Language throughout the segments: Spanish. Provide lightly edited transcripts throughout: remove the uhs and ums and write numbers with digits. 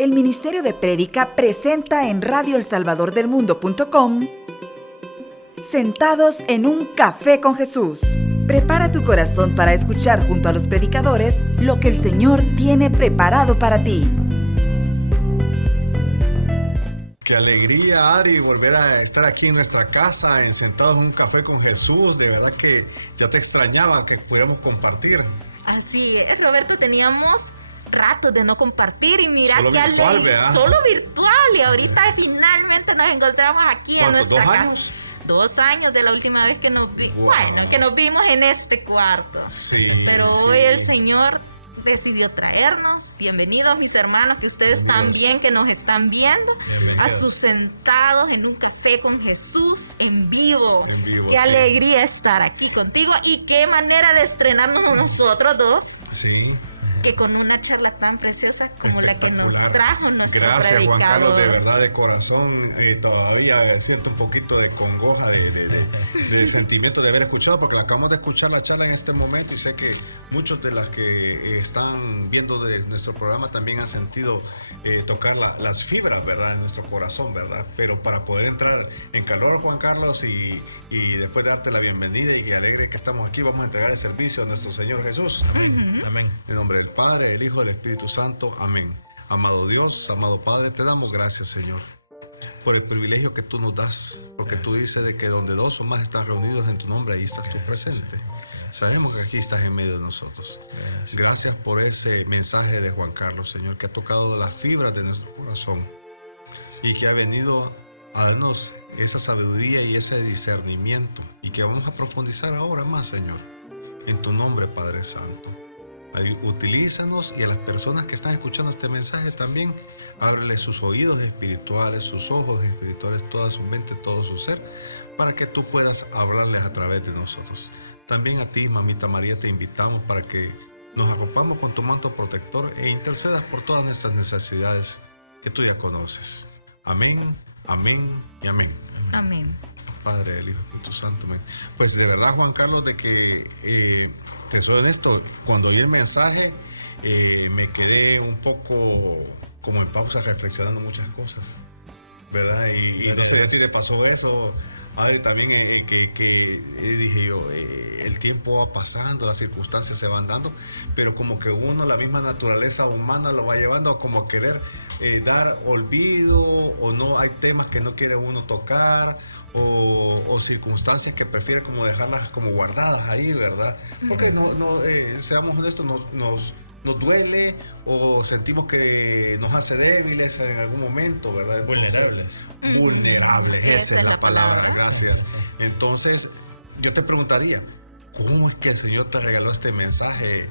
el Ministerio de Prédica presenta en radioelsalvadordelmundo.com Sentados en un café con Jesús. Prepara tu corazón para escuchar junto a los predicadores lo que el Señor tiene preparado para ti. Qué alegría, Ari, volver a estar aquí en nuestra casa, sentados en un café con Jesús. De verdad que ya te extrañaba que pudiéramos compartir. Así es, Roberto, teníamos ratos de no compartir y mira solo qué virtual, solo virtual, y ahorita finalmente nos encontramos aquí en nuestra casa. 2 años? 2 años de la última vez que nos vimos. Wow. Bueno, que nos vimos en este cuarto. Sí. Pero sí. hoy el Señor decidió traernos. Bienvenidos, mis hermanos, que ustedes también que nos están viendo, a sus Sentados en un Café con Jesús en vivo. En vivo, qué sí. alegría estar aquí contigo y qué manera de estrenarnos nosotros dos. Sí. Que con una charla tan preciosa como la que nos trajo nuestro Gracias, predicador. Juan Carlos, de verdad, de corazón. Todavía siento un poquito de congoja, de sentimiento de haber escuchado, porque acabamos de escuchar la charla en este momento y sé que muchos de las que están viendo de nuestro programa también han sentido tocar las fibras, ¿verdad?, de nuestro corazón, ¿verdad? Pero para poder entrar en calor, Juan Carlos, y después de darte la bienvenida y que alegre que estamos aquí, vamos a entregar el servicio a nuestro Señor Jesús. Amén. Uh-huh. Amén. En nombre del Padre, el Hijo y del Espíritu Santo. Amén. Amado Dios, amado Padre, te damos gracias, Señor, por el privilegio que tú nos das, porque tú dices de que donde 2 o más están reunidos en tu nombre, ahí estás tú presente. Sabemos que aquí estás en medio de nosotros. Gracias por ese mensaje de Juan Carlos, Señor, que ha tocado las fibras de nuestro corazón y que ha venido a darnos esa sabiduría y ese discernimiento, y que vamos a profundizar ahora más, Señor, en tu nombre, Padre Santo. Utilízanos, y a las personas que están escuchando este mensaje también, ábrele sus oídos espirituales, sus ojos espirituales, toda su mente, todo su ser, para que tú puedas hablarles a través de nosotros. También a ti, Mamita María, te invitamos para que nos arropamos con tu manto protector e intercedas por todas nuestras necesidades que tú ya conoces. Amén, amén y amén. Amén. Padre, el Hijo, Espíritu Santo. Amén. Pues de verdad, Juan Carlos, de que te soy honesto, cuando oí el mensaje me quedé un poco como en pausa reflexionando muchas cosas, ¿verdad? Y no sé si a ti te pasó eso, Adri, también que dije yo, el tiempo va pasando, las circunstancias se van dando, pero como que uno, la misma naturaleza humana lo va llevando a como querer dar olvido, o no, hay temas que no quiere uno tocar, o circunstancias que prefiere como dejarlas como guardadas ahí, ¿verdad? Porque seamos honestos, nos duele, o sentimos que nos hace débiles en algún momento, ¿verdad? Entonces, vulnerables, esa es la palabra, gracias. Entonces, yo te preguntaría, ¿cómo es que el Señor te regaló este mensaje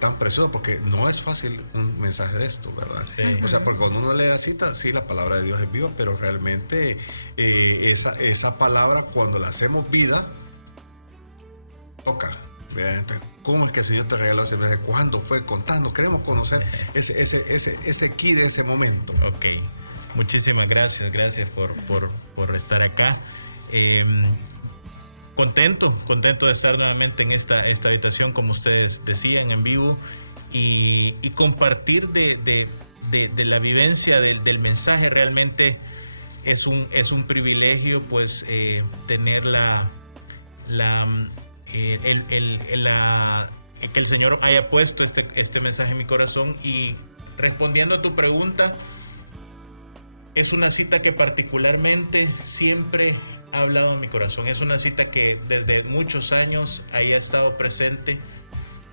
tan precioso? Porque no es fácil un mensaje de esto, ¿verdad? Sí. O sea, porque cuando uno lee la cita, sí, la palabra de Dios es viva, pero realmente esa palabra, cuando la hacemos vida, toca. Entonces, ¿cómo es que el Señor te regaló ese mensaje? ¿Cuándo fue? Contando. Queremos conocer ese key de ese momento. Ok. Muchísimas gracias. Gracias por estar acá. Contento de estar nuevamente en esta habitación, como ustedes decían, en vivo, y compartir de la vivencia del mensaje. Realmente es un privilegio, pues, tener que el Señor haya puesto este mensaje en mi corazón. Y respondiendo a tu pregunta, es una cita que particularmente siempre ha hablado en mi corazón. Es una cita que desde muchos años haya estado presente,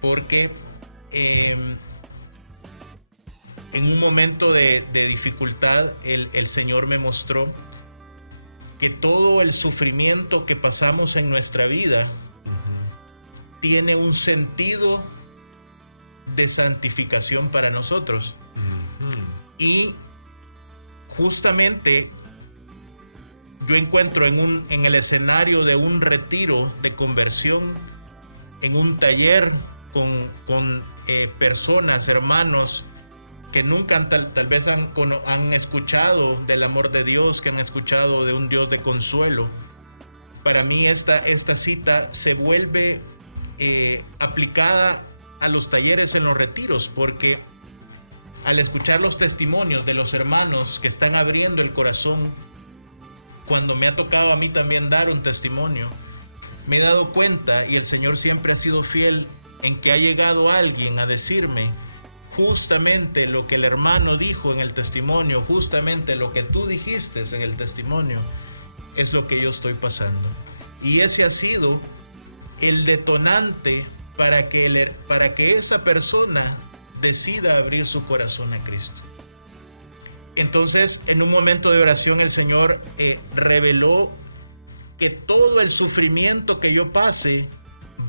porque en un momento de dificultad el Señor me mostró que todo el sufrimiento que pasamos en nuestra vida tiene un sentido de santificación para nosotros. Y justamente yo encuentro en el escenario de un retiro de conversión, en un taller con personas, hermanos, que nunca tal vez han escuchado del amor de Dios, que han escuchado de un Dios de consuelo. Para mí esta cita se vuelve aplicada a los talleres en los retiros, porque al escuchar los testimonios de los hermanos que están abriendo el corazón, cuando me ha tocado a mí también dar un testimonio, me he dado cuenta, y el Señor siempre ha sido fiel, en que ha llegado alguien a decirme justamente lo que el hermano dijo en el testimonio, justamente lo que tú dijiste en el testimonio, es lo que yo estoy pasando. Y ese ha sido el detonante para que esa persona decida abrir su corazón a Cristo. Entonces, en un momento de oración, el Señor reveló que todo el sufrimiento que yo pase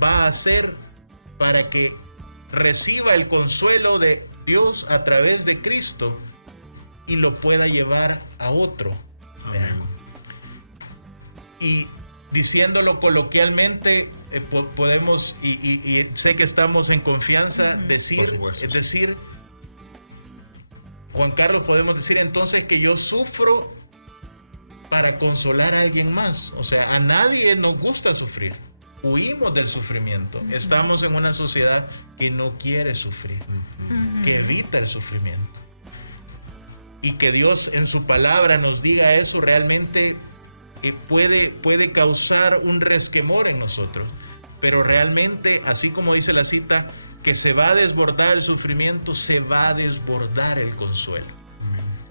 va a ser para que reciba el consuelo de Dios a través de Cristo y lo pueda llevar a otro. Amén. Y diciéndolo coloquialmente, podemos, y sé que estamos en confianza, decir, supuesto, es decir, Juan Carlos, podemos decir entonces que yo sufro para consolar a alguien más. O sea, a nadie nos gusta sufrir. Huimos del sufrimiento. Estamos en una sociedad que no quiere sufrir, que evita el sufrimiento. Y que Dios en su palabra nos diga eso realmente puede causar un resquemor en nosotros. Pero realmente, así como dice la cita, que se va a desbordar el sufrimiento, se va a desbordar el consuelo.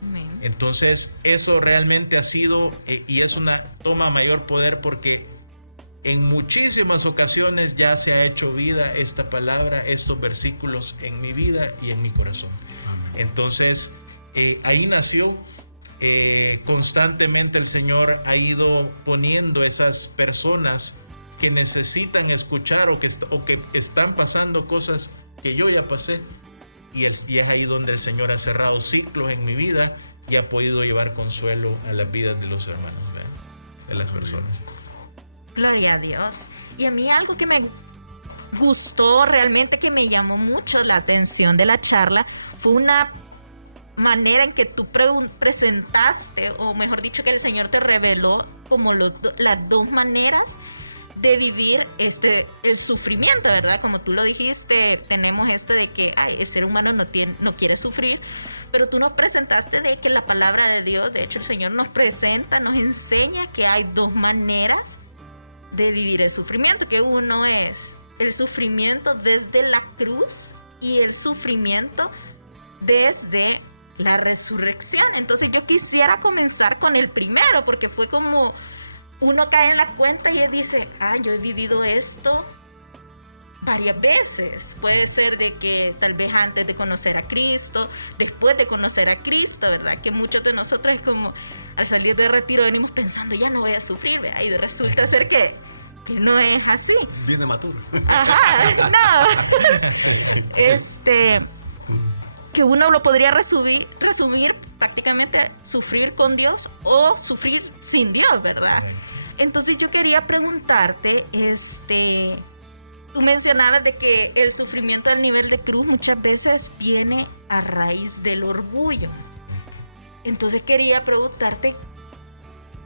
Amén. Entonces, eso realmente ha sido y es una toma mayor poder, porque en muchísimas ocasiones ya se ha hecho vida esta palabra, estos versículos en mi vida y en mi corazón. Amén. Entonces, ahí nació. Constantemente el Señor ha ido poniendo esas personas que necesitan escuchar o que están pasando cosas que yo ya pasé, y es ahí donde el Señor ha cerrado ciclos en mi vida y ha podido llevar consuelo a las vidas de los hermanos, ¿verdad? De las personas. Gloria a Dios. Y a mí algo que me gustó realmente, que me llamó mucho la atención de la charla, fue una manera en que tú presentaste, o mejor dicho, que el Señor te reveló como las dos maneras de vivir el sufrimiento, ¿verdad? Como tú lo dijiste, tenemos de que el ser humano no quiere sufrir, pero tú nos presentaste de que la palabra de Dios, de hecho el Señor nos enseña que hay dos maneras de vivir el sufrimiento, que uno es el sufrimiento desde la cruz y el sufrimiento desde la resurrección. Entonces yo quisiera comenzar con el primero, porque fue como uno cae en la cuenta y él dice, yo he vivido esto varias veces. Puede ser de que tal vez antes de conocer a Cristo, después de conocer a Cristo, ¿verdad? Que muchos de nosotros es como al salir de retiro venimos pensando, ya no voy a sufrir, ¿verdad? Y resulta ser que no es así. Viene maturo. Ajá, no. Que uno lo podría resumir prácticamente sufrir con Dios o sufrir sin Dios, ¿verdad? Correcto. Entonces yo quería preguntarte, tú mencionabas de que el sufrimiento al nivel de cruz muchas veces viene a raíz del orgullo. Entonces quería preguntarte,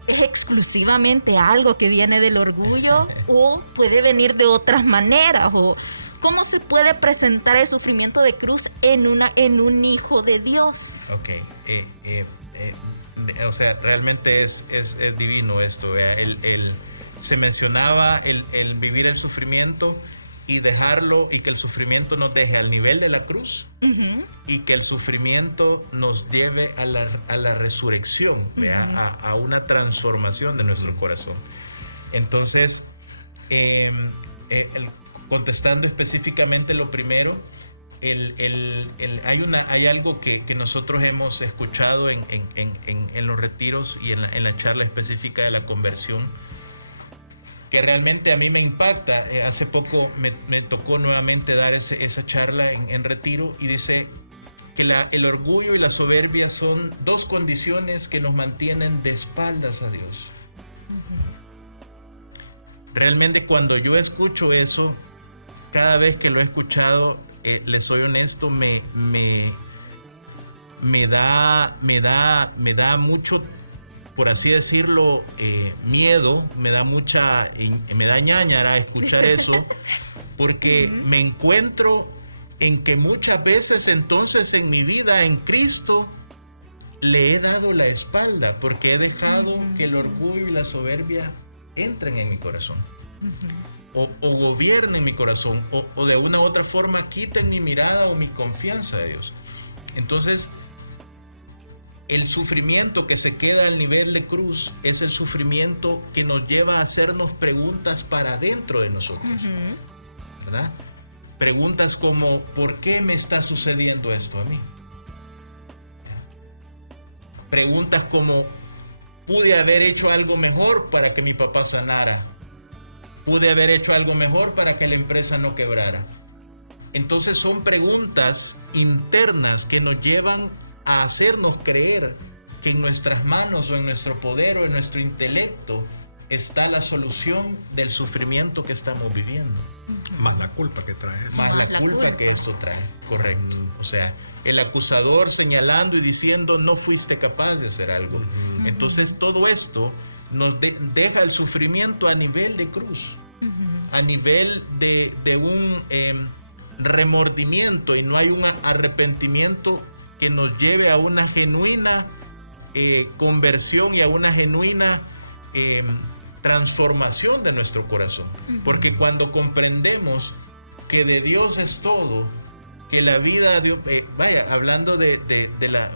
¿es exclusivamente algo que viene del orgullo o puede venir de otras maneras? ¿O cómo se puede presentar el sufrimiento de cruz en un hijo de Dios? Ok. O sea, realmente es divino esto. Se mencionaba el vivir el sufrimiento y dejarlo, y que el sufrimiento nos deje al nivel de la cruz, y que el sufrimiento nos lleve a la resurrección, a una transformación de nuestro corazón. Entonces, contestando específicamente lo primero, hay algo que nosotros hemos escuchado en los retiros y en la charla específica de la conversión, que realmente a mí me impacta. Hace poco me tocó nuevamente dar esa charla en retiro, y dice que el orgullo y la soberbia son dos condiciones que nos mantienen de espaldas a Dios. Realmente cuando yo escucho eso, cada vez que lo he escuchado, les soy honesto, me da mucho, por así decirlo, miedo, me da ñáñara escuchar eso, porque me encuentro en que muchas veces entonces en mi vida en Cristo le he dado la espalda porque he dejado que el orgullo y la soberbia entren en mi corazón. O gobiernen mi corazón, o de una u otra forma quiten mi mirada o mi confianza de Dios. Entonces, el sufrimiento que se queda al nivel de cruz es el sufrimiento que nos lleva a hacernos preguntas para dentro de nosotros, ¿verdad? Preguntas como, ¿por qué me está sucediendo esto a mí? Preguntas como, ¿pude haber hecho algo mejor para que mi papá sanara? ¿Pude haber hecho algo mejor para que la empresa no quebrara? Entonces son preguntas internas que nos llevan a hacernos creer que en nuestras manos o en nuestro poder o en nuestro intelecto está la solución del sufrimiento que estamos viviendo. Más la culpa que trae eso. Más la culpa que esto trae, correcto. O sea, el acusador señalando y diciendo no fuiste capaz de hacer algo. Entonces todo esto nos deja el sufrimiento a nivel de cruz, a nivel de un remordimiento, y no hay un arrepentimiento que nos lleve a una genuina conversión y a una genuina transformación de nuestro corazón. Porque cuando comprendemos que de Dios es todo, que la vida de, hablando de la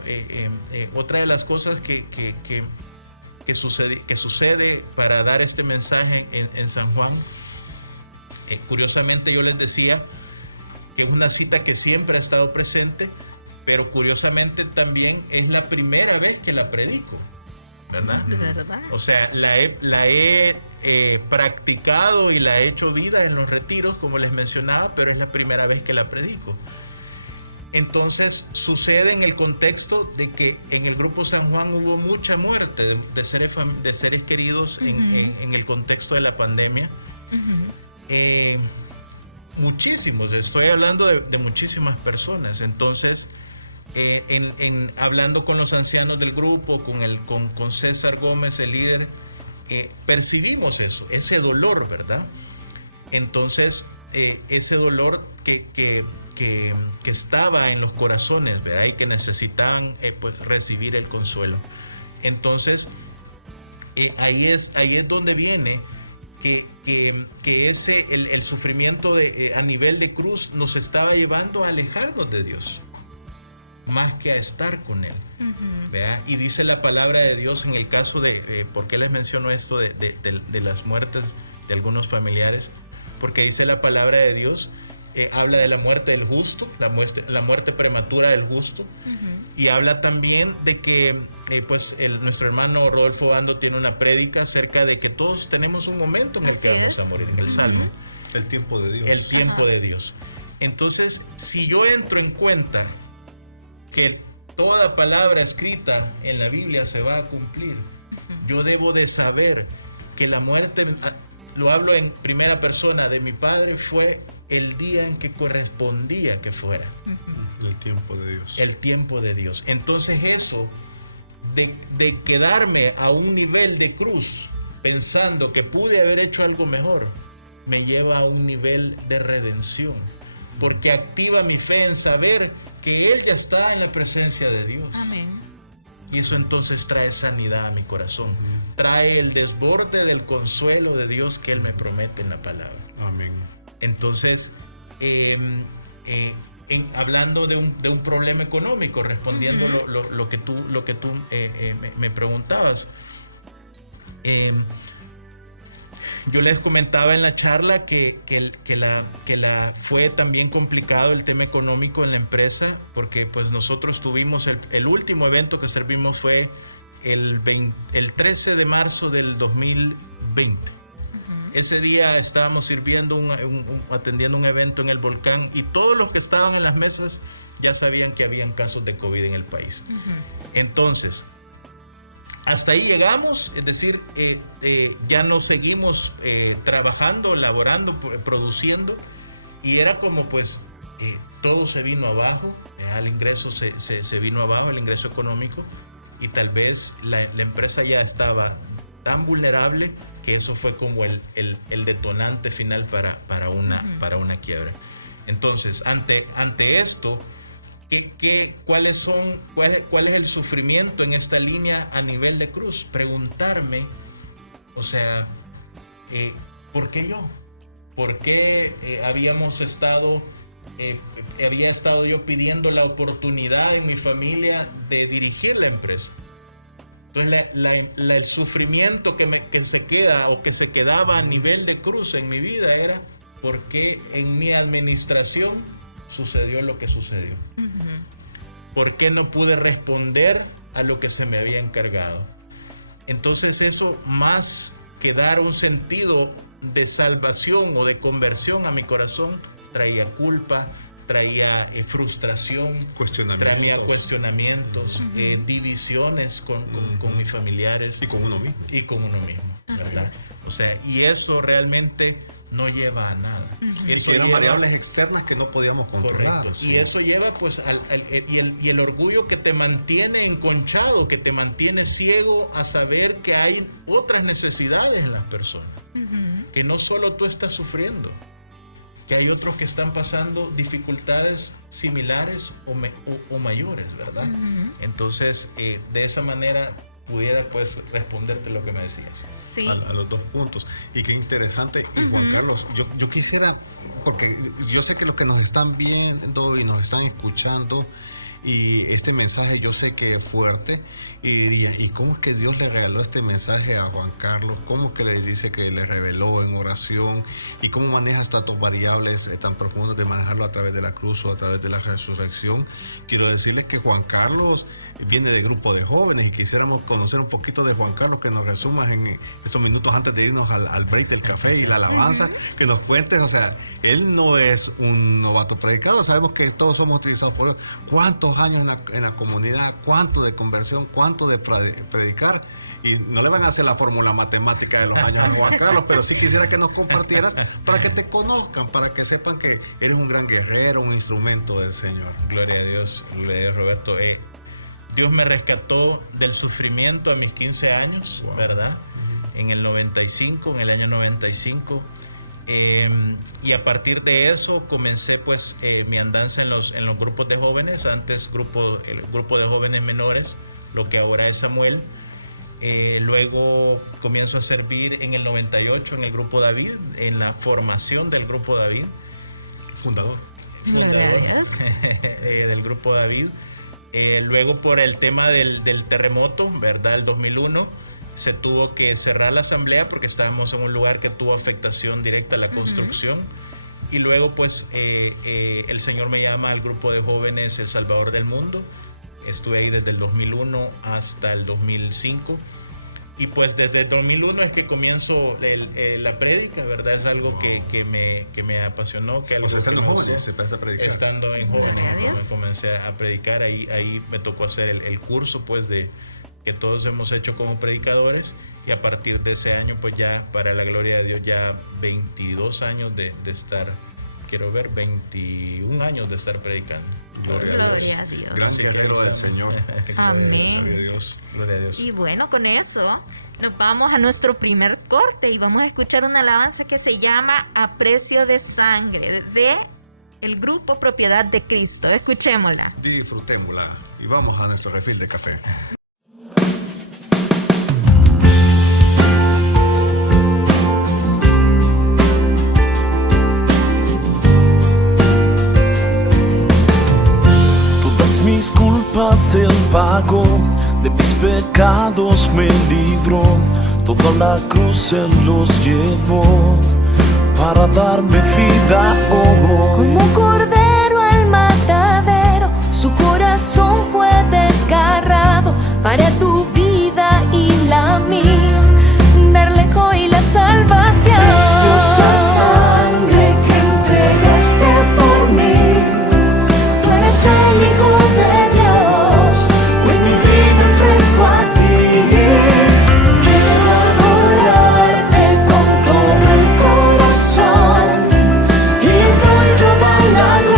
otra de las cosas que sucede para dar este mensaje en San Juan, curiosamente yo les decía que es una cita que siempre ha estado presente, pero curiosamente también es la primera vez que la predico, ¿verdad? ¿De verdad? O sea, la he practicado y la he hecho vida en los retiros, como les mencionaba, pero es la primera vez que la predico. Entonces sucede en el contexto de que en el Grupo San Juan hubo mucha muerte de seres queridos en el contexto de la pandemia. Muchísimos, estoy hablando de muchísimas personas. Entonces, hablando con los ancianos del grupo, con César Gómez, el líder, percibimos eso, ese dolor, ¿verdad? Entonces, ese dolor que estaba en los corazones, ¿verdad? Y que necesitaban pues recibir el consuelo. Entonces, ahí es donde viene que el sufrimiento a nivel de cruz nos estaba llevando a alejarnos de Dios, más que a estar con Él. ¿Verdad? Y dice la palabra de Dios en el caso de, ¿por qué les menciono esto de las muertes de algunos familiares? Porque dice la palabra de Dios, habla de la muerte del justo, la muerte prematura del justo, y habla también de que nuestro hermano Rodolfo Bando tiene una prédica acerca de que todos tenemos un momento en el que vamos a morir, en el Salmo. El tiempo de Dios. El tiempo de Dios. Entonces, si yo entro en cuenta que toda palabra escrita en la Biblia se va a cumplir, yo debo de saber que la muerte, lo hablo en primera persona, de mi padre fue el día en que correspondía que fuera. El tiempo de Dios. El tiempo de Dios. Entonces eso de quedarme a un nivel de cruz pensando que pude haber hecho algo mejor, me lleva a un nivel de redención, porque activa mi fe en saber que Él ya está en la presencia de Dios. Amén. Y eso entonces trae sanidad a mi corazón. Trae el desborde del consuelo de Dios que Él me promete en la palabra. Amén. Entonces, hablando de un problema económico, respondiendo lo que tú me preguntabas, yo les comentaba en la charla que fue también complicado el tema económico en la empresa, porque pues nosotros tuvimos el último evento que servimos fue el 13 de marzo del 2020. Ese día estábamos sirviendo atendiendo un evento en el Volcán, y todos los que estaban en las mesas ya sabían que habían casos de COVID en el país. Entonces, hasta ahí llegamos, es decir, ya no seguimos trabajando, laborando, produciendo, y era como pues todo se vino abajo, el ingreso se vino abajo, el ingreso económico, y tal vez la empresa ya estaba tan vulnerable que eso fue como el detonante final para una quiebra. Entonces, ante esto, ¿cuál es el sufrimiento en esta línea a nivel de cruz? Preguntarme, o sea, ¿por qué yo? ¿Por qué había estado yo pidiendo la oportunidad en mi familia de dirigir la empresa? Entonces el sufrimiento que se quedaba a nivel de cruz en mi vida era ¿por qué en mi administración sucedió lo que sucedió? Ujú. ¿Por qué no pude responder a lo que se me había encargado? Entonces eso, más que dar un sentido de salvación o de conversión a mi corazón, traía culpa, traía frustración, traía cuestionamientos, divisiones con mis familiares. Y con uno mismo. ¿Verdad? O sea, y eso realmente no lleva a nada. Eso eran variables externas que no podíamos controlar. Correcto. Sí. Y eso lleva pues y el orgullo que te mantiene enconchado, que te mantiene ciego a saber que hay otras necesidades en las personas. Que no solo tú estás sufriendo, que hay otros que están pasando dificultades similares o mayores, ¿verdad? Entonces, de esa manera pudiera pues responderte lo que me decías. Sí. A los dos puntos. Y qué interesante. Y Juan Carlos, yo quisiera, porque yo sé que los que nos están viendo y nos están escuchando, y este mensaje yo sé que es fuerte, y diría, ¿y cómo es que Dios le regaló este mensaje a Juan Carlos? ¿Cómo es que le dice que le reveló en oración? ¿Y cómo maneja estos variables tan profundos de manejarlo a través de la cruz o a través de la resurrección? Quiero decirles que Juan Carlos viene de grupo de jóvenes y quisiéramos conocer un poquito de Juan Carlos, que nos resumas en estos minutos antes de irnos al break del café y la alabanza, que nos cuentes, o sea, él no es un novato predicador, sabemos que todos somos utilizados por Dios. ¿Cuántos años en la comunidad? ¿Cuánto de conversión? ¿Cuánto de predicar? Y no le van a hacer la fórmula matemática de los años a Juan Carlos, pero sí quisiera que nos compartieras para que te conozcan, para que sepan que eres un gran guerrero, un instrumento del Señor. Gloria a Dios, Roberto. Dios me rescató del sufrimiento a mis 15 años, wow. ¿Verdad? En el año 95. Y a partir de eso comencé pues mi andanza en los grupos de jóvenes, antes el grupo de jóvenes menores, lo que ahora es Samuel. Luego comienzo a servir en el 98 en el grupo David, en la formación del grupo David. Fundador del grupo David. Luego por el tema del terremoto, ¿verdad? El 2001 se tuvo que cerrar la asamblea porque estábamos en un lugar que tuvo afectación directa a la construcción. Y luego pues el Señor me llama al grupo de jóvenes El Salvador del Mundo. Estuve ahí desde el 2001 hasta el 2005. Y pues desde el 2001 es que comienzo la prédica, ¿verdad? Es algo wow. que me apasionó. Que algo estando en jóvenes se empieza a predicar. Estando en jóvenes comencé a predicar. Ahí me tocó hacer el curso pues que todos hemos hecho como predicadores. Y a partir de ese año pues ya, para la gloria de Dios, ya 22 años de estar... 21 años de estar predicando. Gloria a Dios. Gran guerrero del Señor. Amén. Gloria a Dios. Gloria a Dios. Y bueno, con eso nos vamos a nuestro primer corte y vamos a escuchar una alabanza que se llama A Precio de Sangre, de el grupo Propiedad de Cristo. Escuchémosla. Disfrutémosla y vamos a nuestro refil de café. El pago de mis pecados me libró, toda la cruz Él los llevó para darme vida hoy. Como cordero al matadero, su corazón fue desgarrado para tu vida y la mía, darle hoy la salvación. Preciosa sangre que entregaste por mí, tú eres el Hijo de Dios, hoy mi vida ofrezco a ti. Quiero adorarte con todo el corazón y le doy toda la gloria.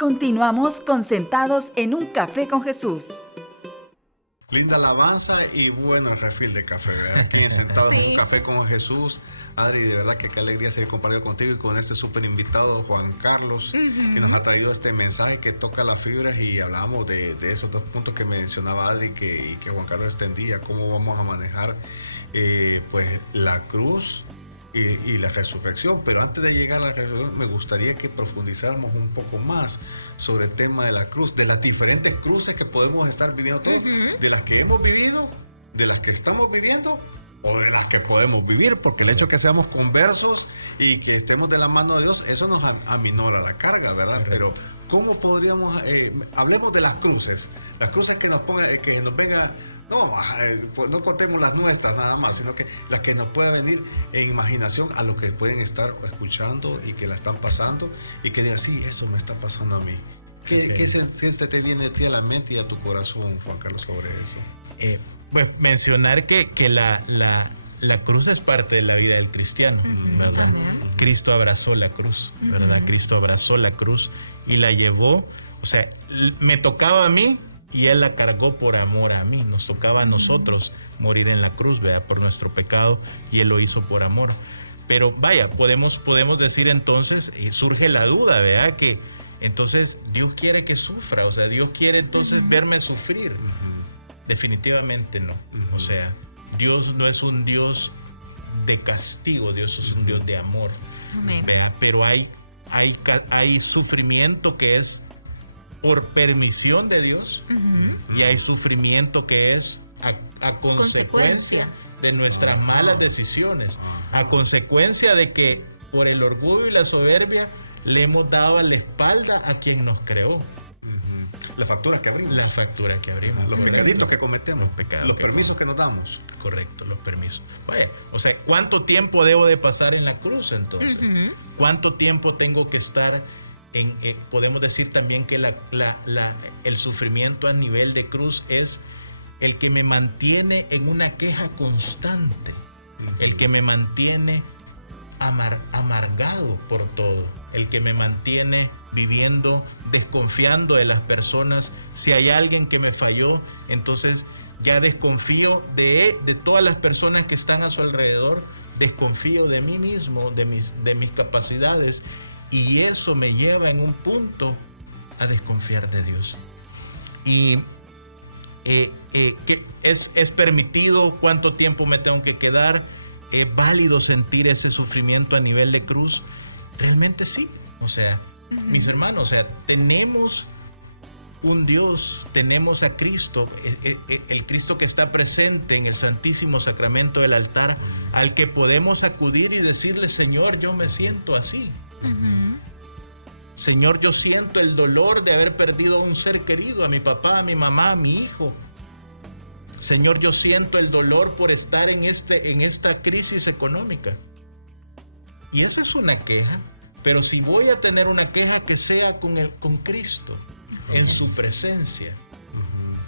Continuamos con Sentados en un Café con Jesús. Linda alabanza y bueno el refil de café, ¿verdad? Aquí Sentados en un Café con Jesús. Adri, de verdad que qué alegría seguir compartiendo contigo y con este súper invitado Juan Carlos, que nos ha traído este mensaje que toca las fibras, y hablamos de esos 2 puntos que mencionaba Adri y que Juan Carlos extendía, cómo vamos a manejar pues la cruz y la resurrección. Pero antes de llegar a la resurrección, me gustaría que profundizáramos un poco más sobre el tema de la cruz, de las diferentes cruces que podemos estar viviendo todos, de las que hemos vivido, de las que estamos viviendo o de las que podemos vivir, porque el hecho de que seamos conversos y que estemos de la mano de Dios, eso nos aminora la carga, ¿verdad? Correcto. Pero ¿cómo podríamos, hablemos de las cruces que nos ponga, que nos venga. No, pues no contemos las nuestras nada más, sino que las que nos pueda venir en imaginación a los que pueden estar escuchando y que la están pasando y que digan, sí, eso me está pasando a mí. ¿Qué se te viene a ti a la mente y a tu corazón, Juan Carlos, sobre eso? Pues mencionar que la cruz es parte de la vida del cristiano, ¿verdad? Amén. Cristo abrazó la cruz, ¿verdad? Cristo abrazó la cruz y la llevó, o sea, me tocaba a mí, y Él la cargó por amor a mí. Nos tocaba a nosotros morir en la cruz, ¿verdad? Por nuestro pecado, y Él lo hizo por amor. Pero vaya, podemos decir entonces, y surge la duda, ¿verdad? Que entonces Dios quiere que sufra, o sea, Dios quiere entonces verme sufrir. Definitivamente no. O sea, Dios no es un Dios de castigo, Dios es un Dios de amor. Amén. ¿Verdad? Pero hay sufrimiento que es por permisión de Dios, y hay sufrimiento que es a consecuencia de nuestras malas decisiones, a consecuencia de que por el orgullo y la soberbia le hemos dado a la espalda a quien nos creó. Las facturas que abrimos. Las facturas que abrimos. Los pecaditos que cometemos. Los pecados los que permisos que nos damos. Correcto, los permisos. Vaya, o sea, ¿cuánto tiempo debo de pasar en la cruz entonces? ¿Cuánto tiempo tengo que estar podemos decir también que el sufrimiento a nivel de cruz es el que me mantiene en una queja constante, el que me mantiene amargado por todo, el que me mantiene viviendo, desconfiando de las personas. Si hay alguien que me falló, entonces ya desconfío de todas las personas que están a su alrededor, desconfío de mí mismo, de mis capacidades. Y eso me lleva en un punto a desconfiar de Dios. Y que es permitido, cuánto tiempo me tengo que quedar, es válido sentir ese sufrimiento a nivel de cruz. Realmente sí. O sea, mis hermanos, o sea, tenemos un Dios, tenemos a Cristo, el Cristo que está presente en el Santísimo Sacramento del altar, al que podemos acudir y decirle, Señor, yo me siento así. Señor, yo siento el dolor de haber perdido a un ser querido, a mi papá, a mi mamá, a mi hijo. Señor, yo siento el dolor por estar en esta crisis económica. Y esa es una queja, pero si voy a tener una queja, que sea con Cristo, en su presencia.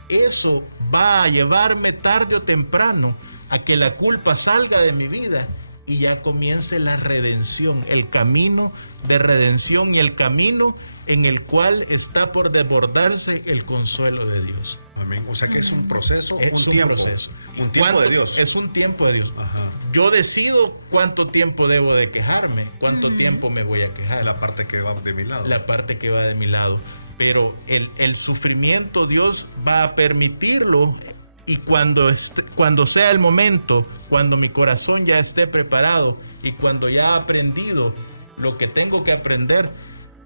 Eso va a llevarme tarde o temprano a que la culpa salga de mi vida y ya comience la redención, el camino de redención y el camino en el cual está por desbordarse el consuelo de Dios. Amén. O sea que es un proceso, Es un tiempo. proceso. Un tiempo de Dios. Es un tiempo de Dios. Ajá. Yo decido cuánto tiempo debo de quejarme, cuánto tiempo me voy a quejar. La parte que va de mi lado. La parte que va de mi lado. Pero el sufrimiento Dios va a permitirlo, y cuando sea el momento, cuando mi corazón ya esté preparado y cuando ya he aprendido lo que tengo que aprender,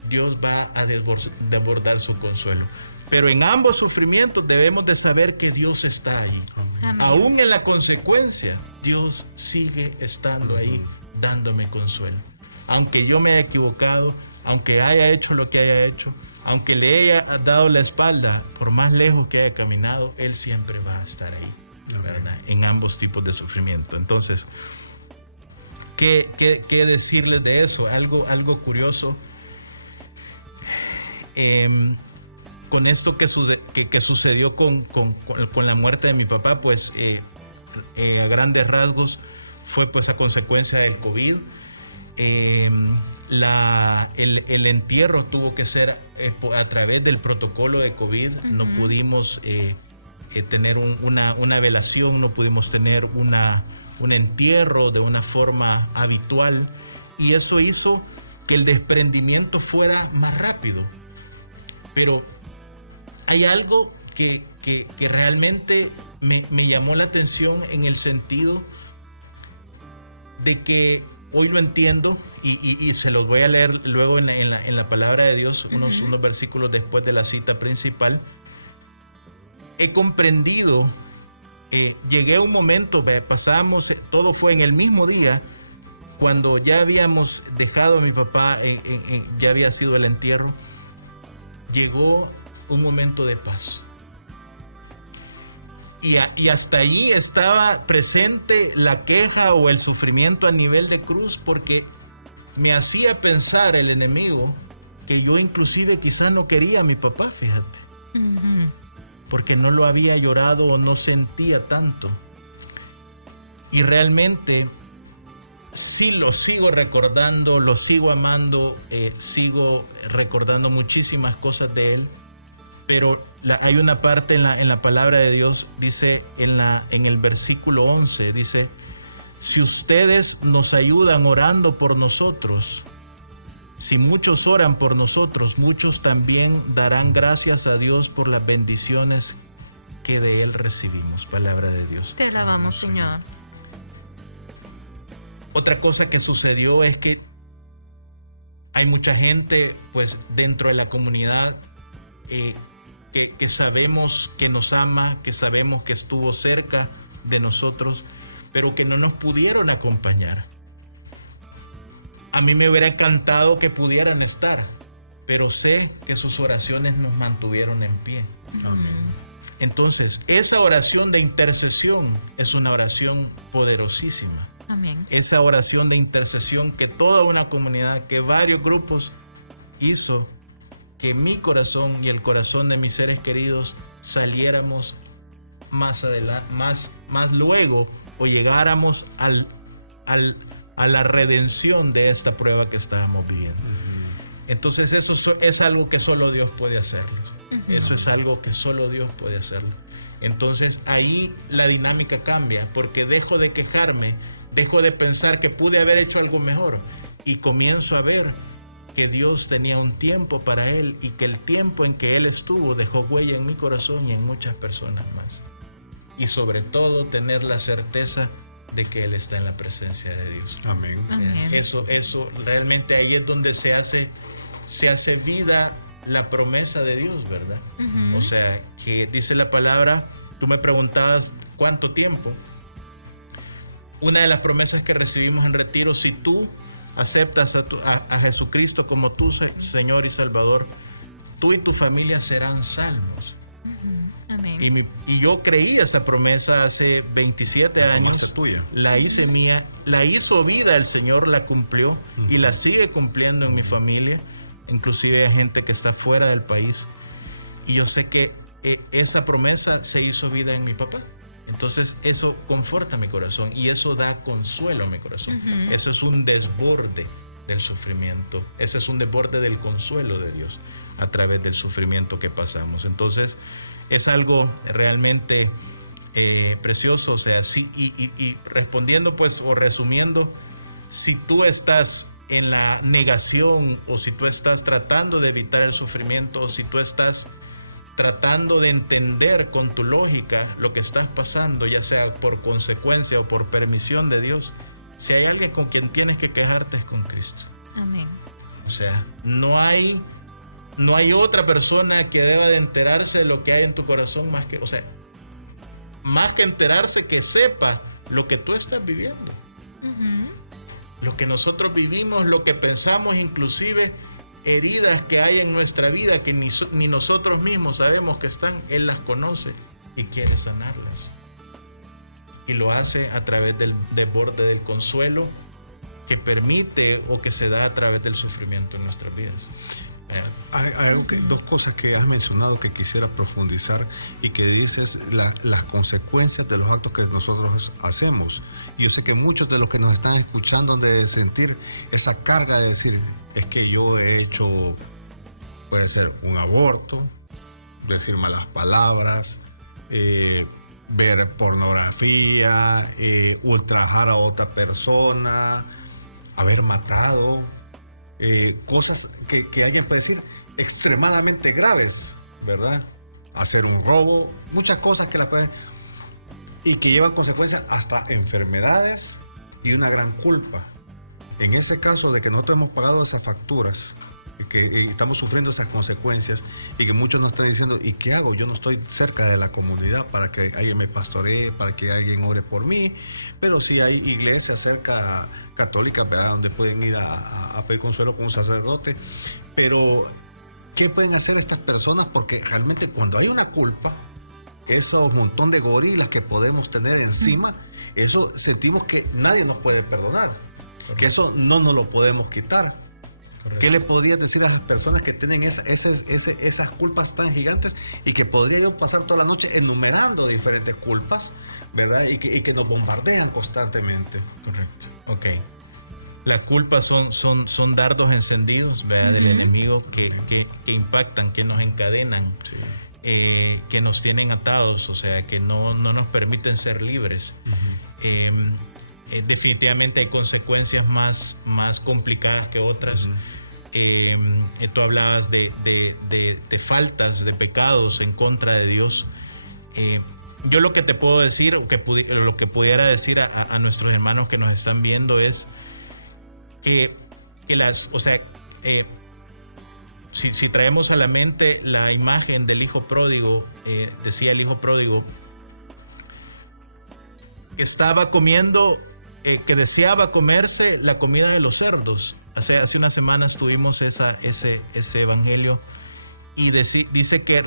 Dios va a desbordar su consuelo. Pero en ambos sufrimientos debemos de saber que Dios está allí. Amén. Aún en la consecuencia, Dios sigue estando ahí dándome consuelo. Aunque yo me haya equivocado, aunque haya hecho lo que haya hecho, aunque le haya dado la espalda, por más lejos que haya caminado, Él siempre va a estar ahí, ¿verdad? En ambos tipos de sufrimiento. Entonces, ¿qué decirles de eso? Algo curioso. Con esto que sucedió con la muerte de mi papá, pues a grandes rasgos fue pues a consecuencia del COVID. el entierro tuvo que ser a través del protocolo de COVID. No pudimos tener una velación, no pudimos tener un entierro de una forma habitual, y eso hizo que el desprendimiento fuera más rápido. Pero hay algo que realmente me llamó la atención, en el sentido de que hoy lo entiendo, y se los voy a leer luego en la palabra de Dios, unos versículos después de la cita principal. He comprendido, llegué a un momento, pasamos, todo fue en el mismo día, cuando ya habíamos dejado a mi papá, ya había sido el entierro, llegó un momento de paz. Y hasta allí estaba presente la queja o el sufrimiento a nivel de cruz, porque me hacía pensar el enemigo que yo inclusive quizá no quería a mi papá, fíjate. Porque no lo había llorado o no sentía tanto. Y realmente sí lo sigo recordando, lo sigo amando, sigo recordando muchísimas cosas de él. Pero hay una parte en la palabra de Dios, dice en el versículo 11, dice: si ustedes nos ayudan orando por nosotros, si muchos oran por nosotros, muchos también darán gracias a Dios por las bendiciones que de Él recibimos. Palabra de Dios. Te alabamos, Señor. Otra cosa que sucedió es que hay mucha gente, pues, dentro de la comunidad que sabemos que nos ama, que sabemos que estuvo cerca de nosotros, pero que no nos pudieron acompañar. A mí me hubiera encantado que pudieran estar, pero sé que sus oraciones nos mantuvieron en pie. Amén. Entonces, esa oración de intercesión es una oración poderosísima. Amén. Esa oración de intercesión que toda una comunidad, que varios grupos hizo que mi corazón y el corazón de mis seres queridos saliéramos más adelante, más luego, o llegáramos a la redención de esta prueba que estábamos viviendo. Entonces eso es algo que solo Dios puede hacerlo. Eso es algo que solo Dios puede hacerlo. Entonces ahí la dinámica cambia, porque dejo de quejarme, dejo de pensar que pude haber hecho algo mejor, y comienzo a ver que Dios tenía un tiempo para él, y que el tiempo en que él estuvo dejó huella en mi corazón y en muchas personas más. Y sobre todo tener la certeza de que él está en la presencia de Dios. Amén. Amén. Eso realmente ahí es donde se hace vida la promesa de Dios, ¿verdad? O sea, que dice la palabra, tú me preguntabas cuánto tiempo. Una de las promesas que recibimos en retiro: si tú aceptas a Jesucristo como tu Señor y Salvador, tú y tu familia serán salvos. Amén. Y yo creí esa promesa hace 27 años. Tuya. La hice mía, la hizo vida el Señor, la cumplió y la sigue cumpliendo en mi familia, inclusive hay gente que está fuera del país. Y yo sé que esa promesa se hizo vida en mi papá. Entonces eso conforta mi corazón y eso da consuelo a mi corazón. Eso es un desborde del sufrimiento. Ese es un desborde del consuelo de Dios a través del sufrimiento que pasamos. Entonces es algo realmente precioso. O sea, sí, y respondiendo pues, o resumiendo, si tú estás en la negación, o si tú estás tratando de evitar el sufrimiento, o si tú estás tratando de entender con tu lógica lo que estás pasando, ya sea por consecuencia o por permisión de Dios, si hay alguien con quien tienes que quejarte, es con Cristo. Amén. O sea, no hay otra persona que deba de enterarse de lo que hay en tu corazón más que enterarse, que sepa lo que tú estás viviendo. Lo que nosotros vivimos, lo que pensamos, inclusive heridas que hay en nuestra vida que ni nosotros mismos sabemos que están, Él las conoce y quiere sanarlas. Y lo hace a través del desborde del consuelo que permite o que se da a través del sufrimiento en nuestras vidas. Hay algo dos cosas que has mencionado que quisiera profundizar y que dices las consecuencias de los actos que nosotros hacemos. Y yo sé que muchos de los que nos están escuchando han de sentir esa carga de decir, es que yo he hecho, puede ser un aborto, decir malas palabras, ver pornografía, ultrajar a otra persona, haber matado. Cosas que alguien puede decir extremadamente graves, ¿verdad? Hacer un robo, muchas cosas que las pueden y que llevan consecuencias hasta enfermedades y una gran culpa. En ese caso de que nosotros hemos pagado esas facturas, que estamos sufriendo esas consecuencias y que muchos nos están diciendo, ¿y qué hago? Yo no estoy cerca de la comunidad para que alguien me pastoree, para que alguien ore por mí, pero sí hay iglesias cerca católicas, ¿verdad?, donde pueden ir a pedir consuelo con un sacerdote. Pero ¿qué pueden hacer estas personas? Porque realmente cuando hay una culpa, esos montón de gorilas que podemos tener encima, eso sentimos que nadie nos puede perdonar. Correcto. Que eso no nos lo podemos quitar. Correcto. ¿Qué le podrías decir a esas personas que tienen esas culpas tan gigantes y que podría yo pasar toda la noche enumerando diferentes culpas, ¿verdad? Y que nos bombardean constantemente. Correcto. Ok. La culpa son dardos encendidos, ¿verdad? Del enemigo que impactan, que nos encadenan, sí. Que nos tienen atados, o sea, que no nos permiten ser libres. Definitivamente hay consecuencias más complicadas que otras. Tú hablabas de faltas, de pecados en contra de Dios. Yo lo que te puedo decir, o lo que pudiera decir a nuestros hermanos que nos están viendo es que si traemos a la mente la imagen del hijo pródigo, decía el hijo pródigo que estaba comiendo, que deseaba comerse la comida de los cerdos. Hace unas semanas tuvimos ese evangelio y dice que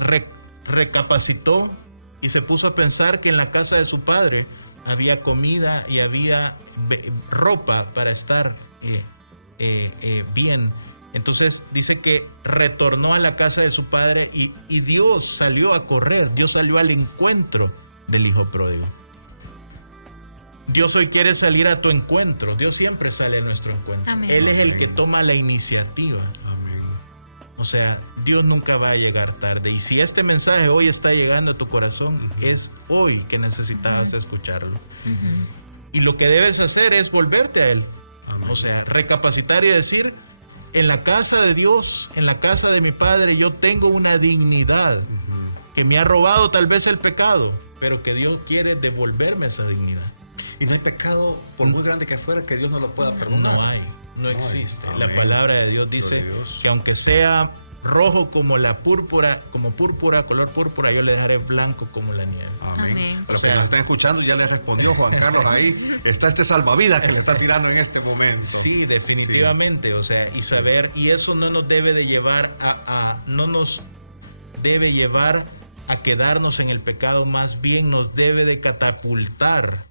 recapacitó y se puso a pensar que en la casa de su padre había comida y había ropa para estar bien. Entonces dice que retornó a la casa de su padre y Dios salió a correr, Dios salió al encuentro del hijo pródigo. Dios hoy quiere salir a tu encuentro. Dios siempre sale a nuestro encuentro. Amén. Él es el que toma la iniciativa. Amén. O sea, Dios nunca va a llegar tarde. Y si este mensaje hoy está llegando a tu corazón, es hoy que necesitabas escucharlo. Y lo que debes hacer es volverte a Él. Amén. O sea, recapacitar y decir, en la casa de Dios, en la casa de mi Padre, yo tengo una dignidad que me ha robado tal vez el pecado, pero que Dios quiere devolverme esa dignidad. Y no hay pecado, por muy grande que fuera, que Dios no lo pueda perdonar. No existe. La palabra de Dios dice que aunque sea rojo como púrpura, color púrpura, yo le dejaré blanco como la nieve. Amén. A los que nos están escuchando ya les respondió Juan Carlos ahí. Está este salvavidas que le está tirando en este momento. Sí, definitivamente. Sí. O sea, y saber, y eso no nos debe de llevar a quedarnos en el pecado, más bien nos debe de catapultar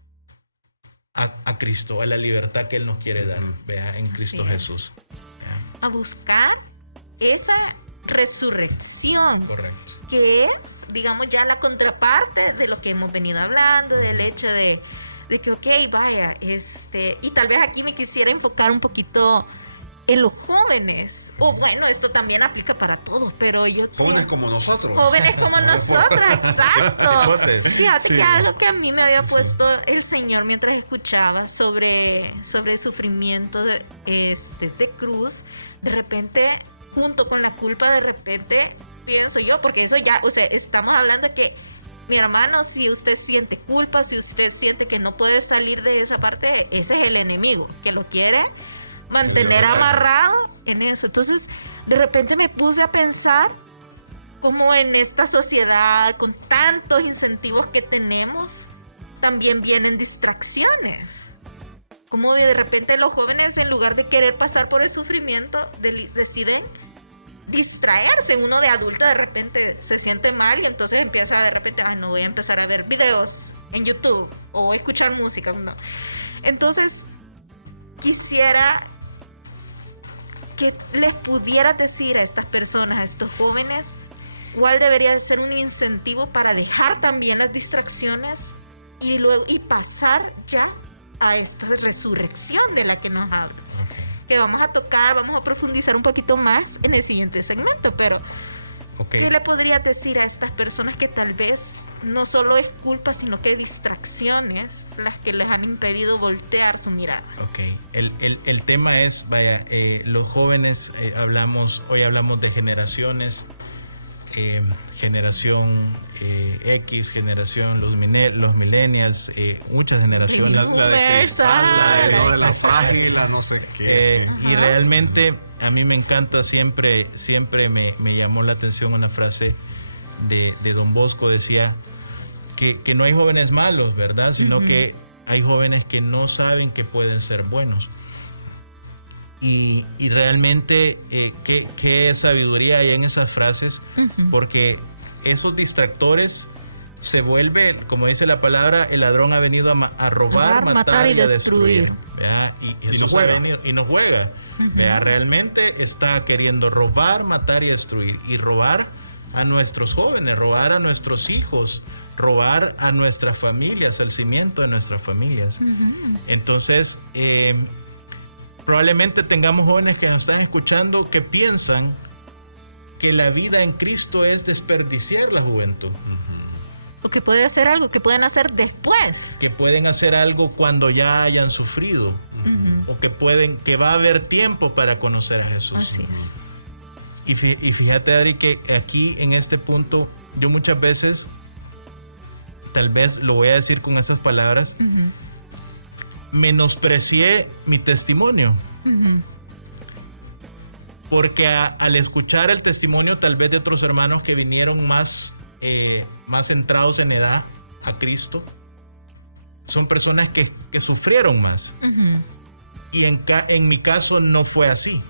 a Cristo, a la libertad que Él nos quiere dar, ¿vea? En Cristo Jesús. ¿Vea? A buscar esa resurrección. Correcto. Que es, digamos, ya la contraparte de lo que hemos venido hablando, del hecho de que, ok, vaya, y tal vez aquí me quisiera enfocar un poquito en los jóvenes. O bueno, esto también aplica para todos, pero yo... Jóvenes como nosotros. Jóvenes como nosotros, exacto. Fíjate que algo que a mí me había puesto el Señor mientras escuchaba sobre el sufrimiento de cruz, de repente, junto con la culpa, de repente, pienso yo, porque eso ya, o sea, estamos hablando de que, mi hermano, si usted siente culpa, si usted siente que no puede salir de esa parte, ese es el enemigo, que lo quiere mantener amarrado en eso. Entonces, de repente me puse a pensar cómo en esta sociedad, con tantos incentivos que tenemos, también vienen distracciones. Como de repente los jóvenes, en lugar de querer pasar por el sufrimiento, deciden distraerse. Uno de adulto de repente se siente mal y entonces empieza de repente, no voy a empezar a ver videos en YouTube o escuchar música. No. Entonces, quisiera ¿qué les pudieras decir a estas personas, a estos jóvenes? ¿Cuál debería de ser un incentivo para dejar también las distracciones y pasar ya a esta resurrección de la que nos hablas? Okay. Que vamos a profundizar un poquito más en el siguiente segmento, pero Okay. ¿qué le podrías decir a estas personas que tal vez no solo es culpa, sino que distracciones las que les han impedido voltear su mirada? Ok, el tema es, los jóvenes, hoy hablamos de generaciones, generación X, generación los millennials, muchas generaciones. Baby La de boomers, cristal, de la frágil, la no sé qué. Y realmente a mí me encanta, siempre me llamó la atención una frase de Don Bosco, decía que no hay jóvenes malos, ¿verdad? Sino que hay jóvenes que no saben que pueden ser buenos. Y realmente qué sabiduría hay en esas frases, porque esos distractores se vuelve, como dice la palabra, el ladrón ha venido a robar, matar y a destruir. ¿Verdad? Y Jesús ha venido y no juega. ¿Verdad? Realmente está queriendo robar, matar y destruir. Y robar a nuestros jóvenes, robar a nuestros hijos, robar a nuestras familias, el cimiento de nuestras familias. Entonces, probablemente tengamos jóvenes que nos están escuchando que piensan que la vida en Cristo es desperdiciar la juventud. O que puede hacer algo que pueden hacer después. Que pueden hacer algo cuando ya hayan sufrido. O que va a haber tiempo para conocer a Jesús. Así es. Y fíjate, Adri, que aquí en este punto, yo muchas veces, tal vez lo voy a decir con esas palabras, menosprecié mi testimonio. Porque al escuchar el testimonio tal vez de otros hermanos que vinieron más centrados en edad a Cristo, son personas que sufrieron más. Y en mi caso no fue así.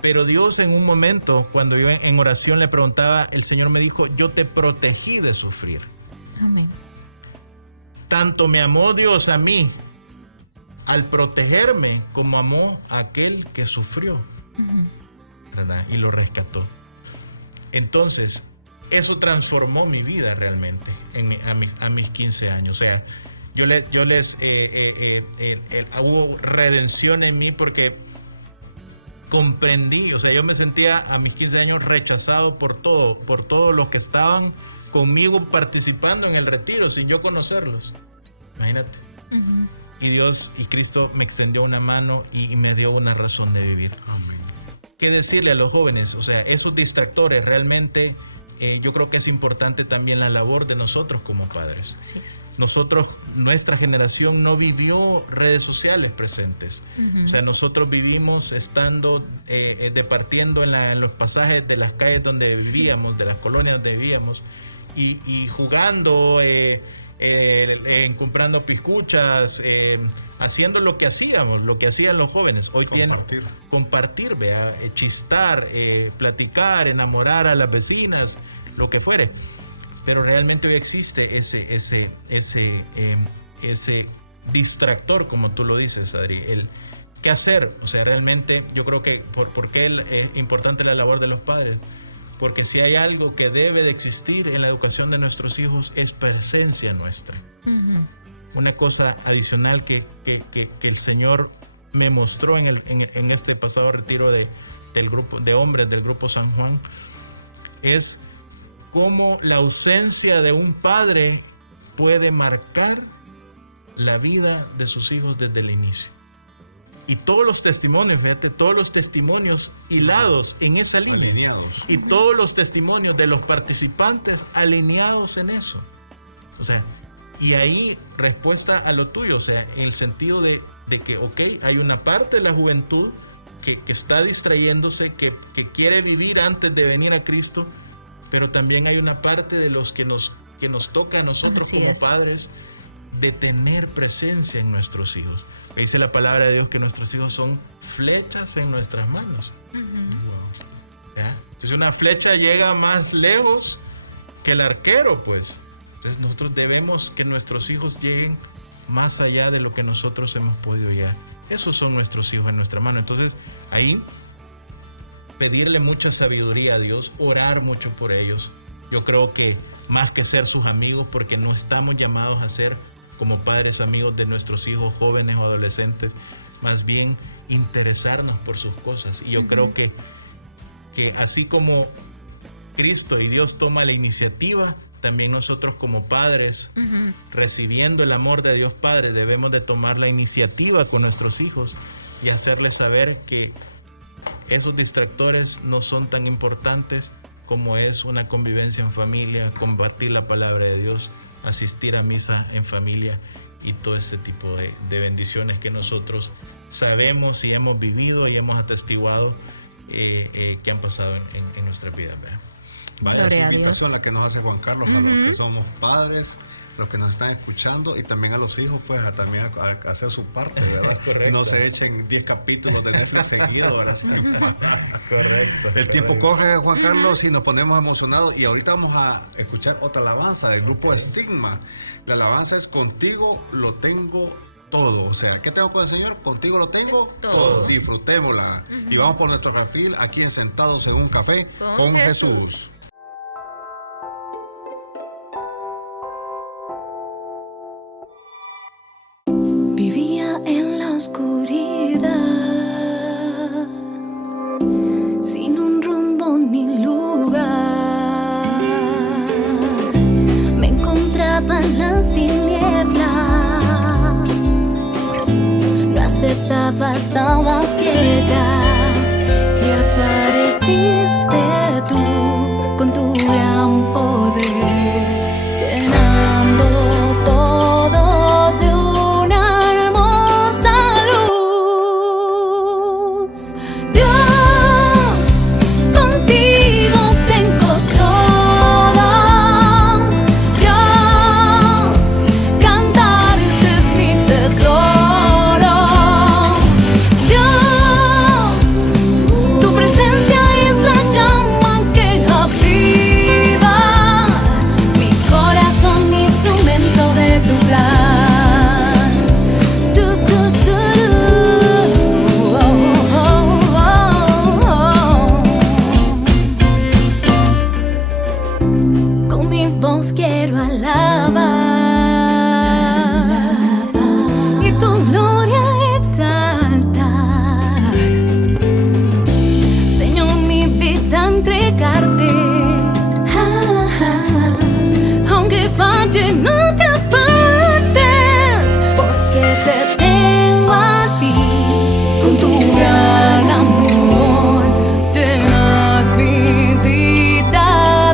Pero Dios, en un momento, cuando yo en oración le preguntaba, el Señor me dijo: yo te protegí de sufrir. Amén. Tanto me amó Dios a mí al protegerme, como amó a aquel que sufrió, ¿verdad? Y lo rescató. Entonces, eso transformó mi vida realmente a mis 15 años. O sea, hubo redención en mí, porque comprendí, o sea, yo me sentía a mis 15 años rechazado por todos los que estaban conmigo participando en el retiro sin yo conocerlos. Imagínate. Y Dios y Cristo me extendió una mano y me dio una razón de vivir. Amén. ¿Qué decirle a los jóvenes? O sea, esos distractores realmente, yo creo que es importante también la labor de nosotros como padres. Así es. Nuestra generación no vivió redes sociales presentes. O sea, nosotros vivimos estando, departiendo en los pasajes de las calles donde vivíamos, de las colonias donde vivíamos, y jugando, comprando piscuchas, haciendo lo que hacían los jóvenes. Hoy compartir, vea, chistar, platicar, enamorar a las vecinas, lo que fuere. Pero realmente hoy existe ese distractor, como tú lo dices, Adri. ¿Qué hacer? O sea, realmente yo creo que ¿por qué es importante la labor de los padres? Porque si hay algo que debe de existir en la educación de nuestros hijos, es presencia nuestra. Una cosa adicional que el Señor me mostró en este pasado retiro del grupo de hombres del Grupo San Juan, es cómo la ausencia de un padre puede marcar la vida de sus hijos desde el inicio. Y todos los testimonios, fíjate, todos los testimonios hilados en esa línea. Alineados. Y todos los testimonios de los participantes alineados en eso. O sea, y ahí respuesta a lo tuyo, o sea, en el sentido de que, ok, hay una parte de la juventud que está distrayéndose, que quiere vivir antes de venir a Cristo, pero también hay una parte de los que nos toca a nosotros como padres, de tener presencia en nuestros hijos. Dice la palabra de Dios que nuestros hijos son flechas en nuestras manos. Wow. ¿Ya? Entonces una flecha llega más lejos que el arquero, pues. Entonces nosotros debemos que nuestros hijos lleguen más allá de lo que nosotros hemos podido llegar. Esos son nuestros hijos en nuestra mano. Entonces ahí pedirle mucha sabiduría a Dios, orar mucho por ellos. Yo creo que más que ser sus amigos, porque no estamos llamados a ser como padres amigos de nuestros hijos jóvenes o adolescentes, más bien interesarnos por sus cosas. Y yo creo que así como Cristo y Dios toma la iniciativa, también nosotros como padres, recibiendo el amor de Dios Padre, debemos de tomar la iniciativa con nuestros hijos y hacerles saber que esos distractores no son tan importantes como es una convivencia en familia, compartir la palabra de Dios, asistir a misa en familia y todo este tipo de bendiciones que nosotros sabemos y hemos vivido y hemos atestiguado que han pasado en nuestras vidas, ¿verdad? Vaya, Gloria esa a invitación Dios. la que nos hace Juan Carlos a los que somos padres, los que nos están escuchando, y también a los hijos, pues también a hacer su parte, ¿verdad? Correcto. No se echen 10 capítulos de Netflix seguidos, ¿verdad? Sin parar. Correcto. El tiempo corre, Juan Carlos, y nos ponemos emocionados. Y ahorita vamos a escuchar otra alabanza del grupo Estigma. La alabanza es Contigo lo tengo todo. O sea, ¿qué tengo con el Señor? Contigo lo tengo Todo. Disfrutémosla. Y vamos por nuestro refil aquí en Sentados en un Café Con con Jesús. Jesús. Vivía en la oscuridad, sin un rumbo ni lugar. Me encontraba en las tinieblas, no aceptaba esa vaciedad. Y apareciste tú con tu gran poder, llenando todo de una hermosa luz. Dios, contigo tengo todo. Dios, cantarte es mi tesoro. Dios, tu presencia es la llama que aviva mi corazón, instrumento de tu plan. Con mi voz quiero alabar y tu gloria exaltar. Señor, mi vida entregarte, aunque falle no te apartes, porque te tengo a ti. Con tu gran amor llenas mi vida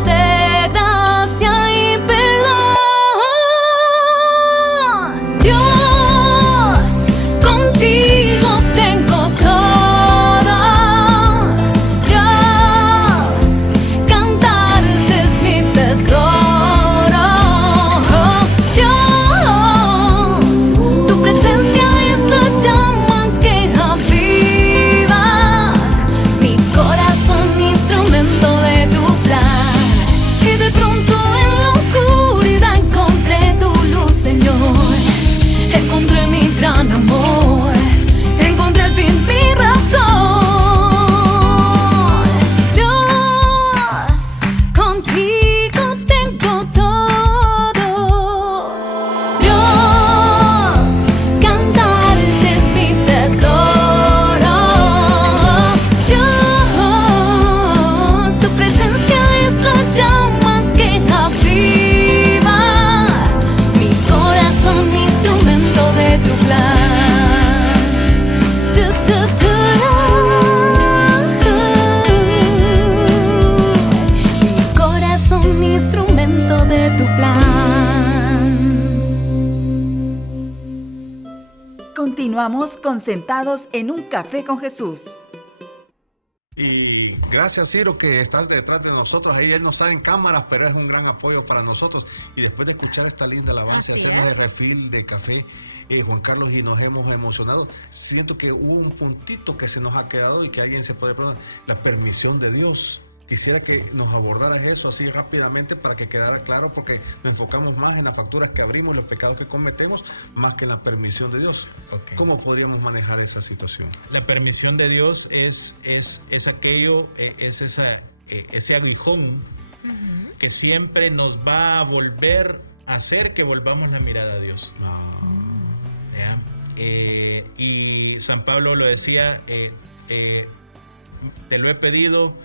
de gracia y perdón. Dios, contigo tengo todo. Dios, cantarte es mi tesoro. Dios, tu presencia es la llama que aviva mi corazón, instrumento de tu plan. Y de pronto en la oscuridad encontré tu luz, Señor. Encontré mi gran amor, encontré al fin mi razón. Dios, contigo tengo todo. Dios, cantarte es mi tesoro. Dios, tu presencia es la llama que aviva mi corazón, instrumento de tu plan. Mi corazón, instrumento de tu plan. Continuamos con Sentados en un Café con Jesús. Y gracias, Ciro, que estás detrás de nosotros. Ahí él no sale en cámaras, pero es un gran apoyo para nosotros. Y después de escuchar esta linda alabanza y Así hacernos es. el refil de café, Juan Carlos, y nos hemos emocionado. Siento que hubo un puntito que se nos ha quedado y que alguien se puede preguntar: la permisión de Dios. Quisiera que nos abordaras eso así rápidamente para que quedara claro, porque nos enfocamos más en las facturas que abrimos, los pecados que cometemos, más que en la permisión de Dios. Ok. ¿Cómo podríamos manejar esa situación? La permisión de Dios es aquello, es ese aguijón que siempre nos va a volver a hacer que volvamos la mirada a Dios. ¿Ya? Y San Pablo lo decía, te lo he pedido,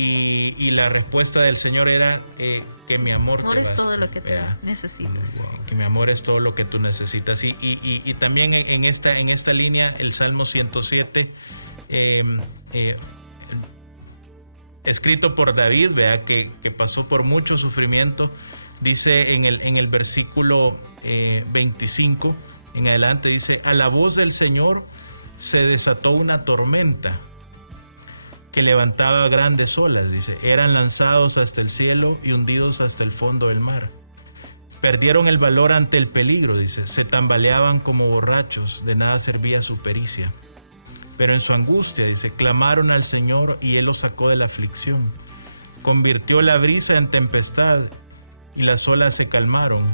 y la respuesta del Señor era que mi amor te es baste. todo lo que te ¿Ya? necesitas. Que mi amor es todo lo que tú necesitas. Y también en esta línea, el Salmo 107, escrito por David, ¿verdad? Que pasó por mucho sufrimiento, dice en el versículo 25 en adelante, dice: a la voz del Señor se desató una tormenta que levantaba grandes olas, dice, eran lanzados hasta el cielo y hundidos hasta el fondo del mar. Perdieron el valor ante el peligro, dice, se tambaleaban como borrachos, de nada servía su pericia. Pero en su angustia, dice, clamaron al Señor y Él los sacó de la aflicción. Convirtió la brisa en tempestad y las olas se calmaron.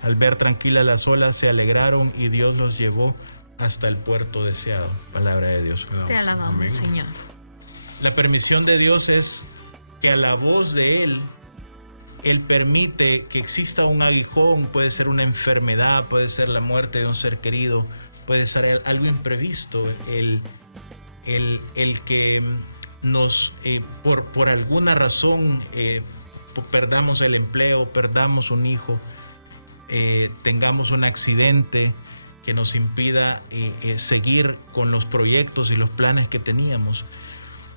Al ver tranquilas las olas se alegraron y Dios los llevó hasta el puerto deseado. Palabra de Dios. Te alabamos, Amén. Señor. La permisión de Dios es que a la voz de Él permite que exista un aguijón, puede ser una enfermedad, puede ser la muerte de un ser querido, puede ser algo imprevisto, el que nos, por alguna razón, perdamos el empleo, perdamos un hijo, tengamos un accidente que nos impida seguir con los proyectos y los planes que teníamos.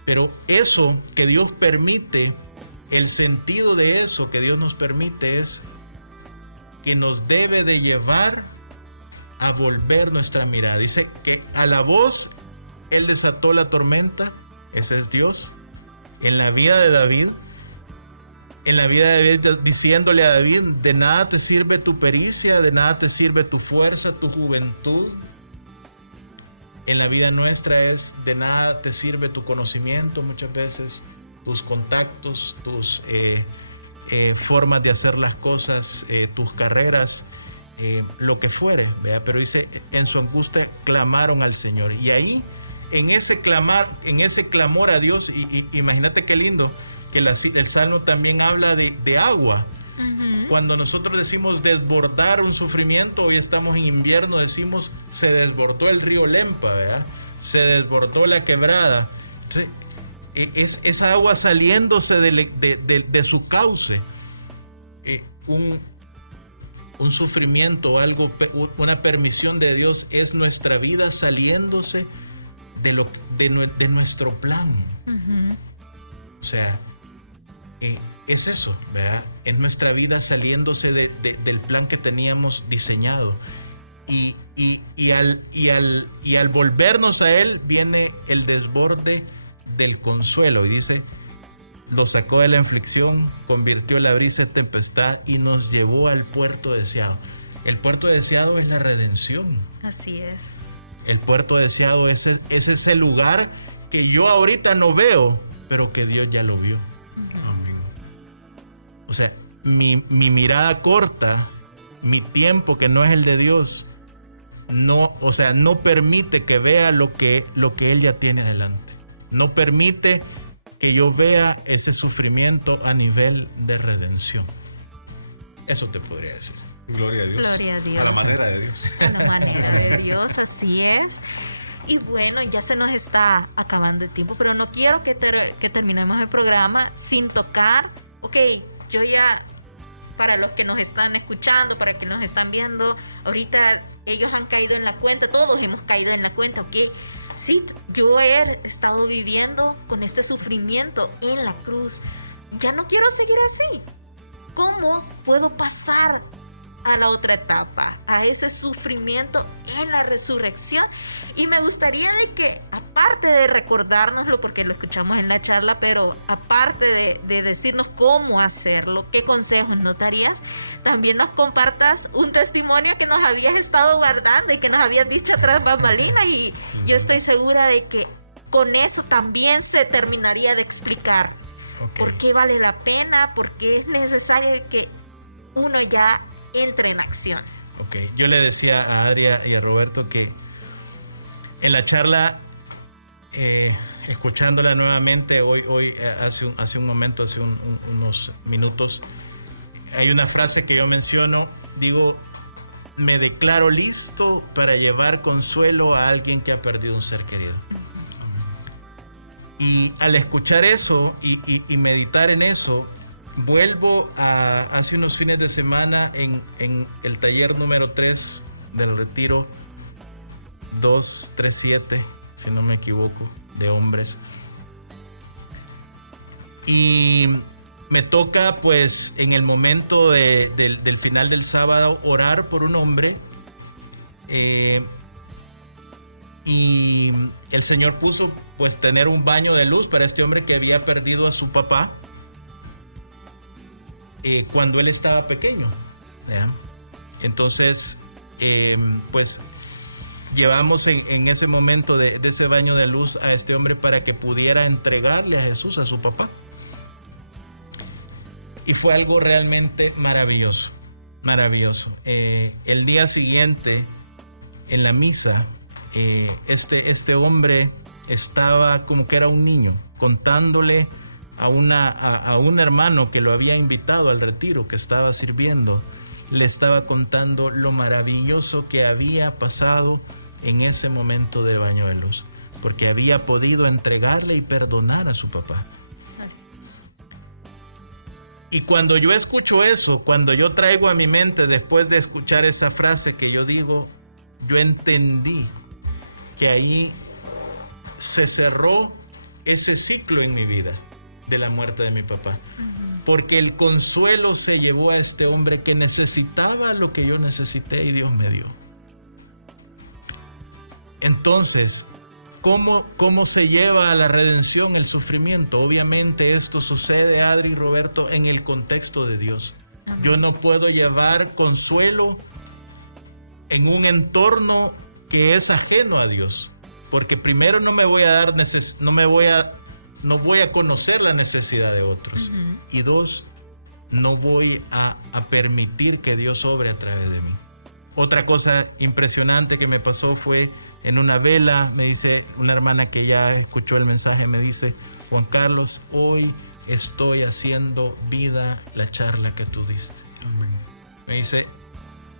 Pero eso que Dios permite, el sentido de eso que Dios nos permite es que nos debe de llevar a volver nuestra mirada. Dice que a la voz Él desató la tormenta, ese es Dios. En la vida de David, diciéndole a David, de nada te sirve tu pericia, de nada te sirve tu fuerza, tu juventud. En la vida nuestra es de nada te sirve tu conocimiento muchas veces, tus contactos, tus formas de hacer las cosas, tus carreras, lo que fuere, ¿verdad? Pero dice, en su angustia clamaron al Señor. Y ahí, en ese clamor a Dios, y imagínate qué lindo, que el Salmo también habla de agua. Cuando nosotros decimos desbordar un sufrimiento, hoy estamos en invierno, decimos se desbordó el río Lempa, ¿verdad? Se desbordó la quebrada. Entonces, es esa agua saliéndose de su cauce. Un sufrimiento, una permisión de Dios es nuestra vida saliéndose de nuestro plan. O sea, es eso, ¿verdad? Es nuestra vida saliéndose del plan que teníamos diseñado. Y al volvernos a Él viene el desborde del consuelo. Y dice, lo sacó de la aflicción, convirtió la brisa en tempestad y nos llevó al puerto deseado. El puerto deseado es la redención. Así es. El puerto deseado es ese lugar que yo ahorita no veo, pero que Dios ya lo vio. Amén. O sea, mi mirada corta, mi tiempo que no es el de Dios, no permite que vea lo que Él ya tiene adelante. No permite que yo vea ese sufrimiento a nivel de redención. Eso te podría decir. Gloria a Dios. Gloria a Dios. A la manera de Dios. A la manera de Dios, así es. Y bueno, ya se nos está acabando el tiempo, pero no quiero que terminemos el programa sin tocar. Ok, yo ya, para los que nos están escuchando, para que nos están viendo, ahorita ellos han caído en la cuenta, todos hemos caído en la cuenta, ok. Sí, yo he estado viviendo con este sufrimiento en la cruz. Ya no quiero seguir así. ¿Cómo puedo pasar a la otra etapa, a ese sufrimiento en la resurrección? Y me gustaría de que, aparte de recordárnoslo, porque lo escuchamos en la charla, pero aparte de decirnos cómo hacerlo, qué consejos nos darías, también nos compartas un testimonio que nos habías estado guardando y que nos habías dicho tras bambalinas, y yo estoy segura de que con eso también se terminaría de explicar Ok. ¿Por qué vale la pena? ¿Por qué es necesario que uno ya entre en acción? Ok, yo le decía a Adria y a Roberto que en la charla, escuchándola nuevamente hoy hace un momento, hace unos minutos, hay una frase que yo menciono, digo, me declaro listo para llevar consuelo a alguien que ha perdido un ser querido. Y al escuchar eso y meditar en eso, vuelvo a hace unos fines de semana en el taller número 3 del retiro 237, si no me equivoco, de hombres. Y me toca, pues, en el momento del final del sábado, orar por un hombre. Y el Señor puso, pues, tener un baño de luz para este hombre que había perdido a su papá cuando él estaba pequeño, ¿ya? Entonces, pues, llevamos en ese momento de ese baño de luz a este hombre para que pudiera entregarle a Jesús, a su papá. Y fue algo realmente maravilloso, maravilloso. El día siguiente, en la misa, este hombre estaba como que era un niño, contándole a un hermano que lo había invitado al retiro, que estaba sirviendo, le estaba contando lo maravilloso que había pasado en ese momento del baño de luz, porque había podido entregarle y perdonar a su papá. Y cuando yo escucho eso, cuando yo traigo a mi mente, después de escuchar esa frase que yo digo, yo entendí que ahí se cerró ese ciclo en mi vida de la muerte de mi papá. Porque el consuelo se llevó a este hombre que necesitaba lo que yo necesité y Dios me dio. Entonces, ¿cómo se lleva a la redención el sufrimiento? Obviamente esto sucede, Adri y Roberto, en el contexto de Dios. Amén. Yo no puedo llevar consuelo en un entorno que es ajeno a Dios, porque primero no voy a conocer la necesidad de otros. Y dos, no voy a permitir que Dios obre a través de mí. Otra cosa impresionante que me pasó fue en una vela, me dice una hermana que ya escuchó el mensaje, me dice: Juan Carlos, hoy estoy haciendo vida la charla que tú diste. Amén. Me dice,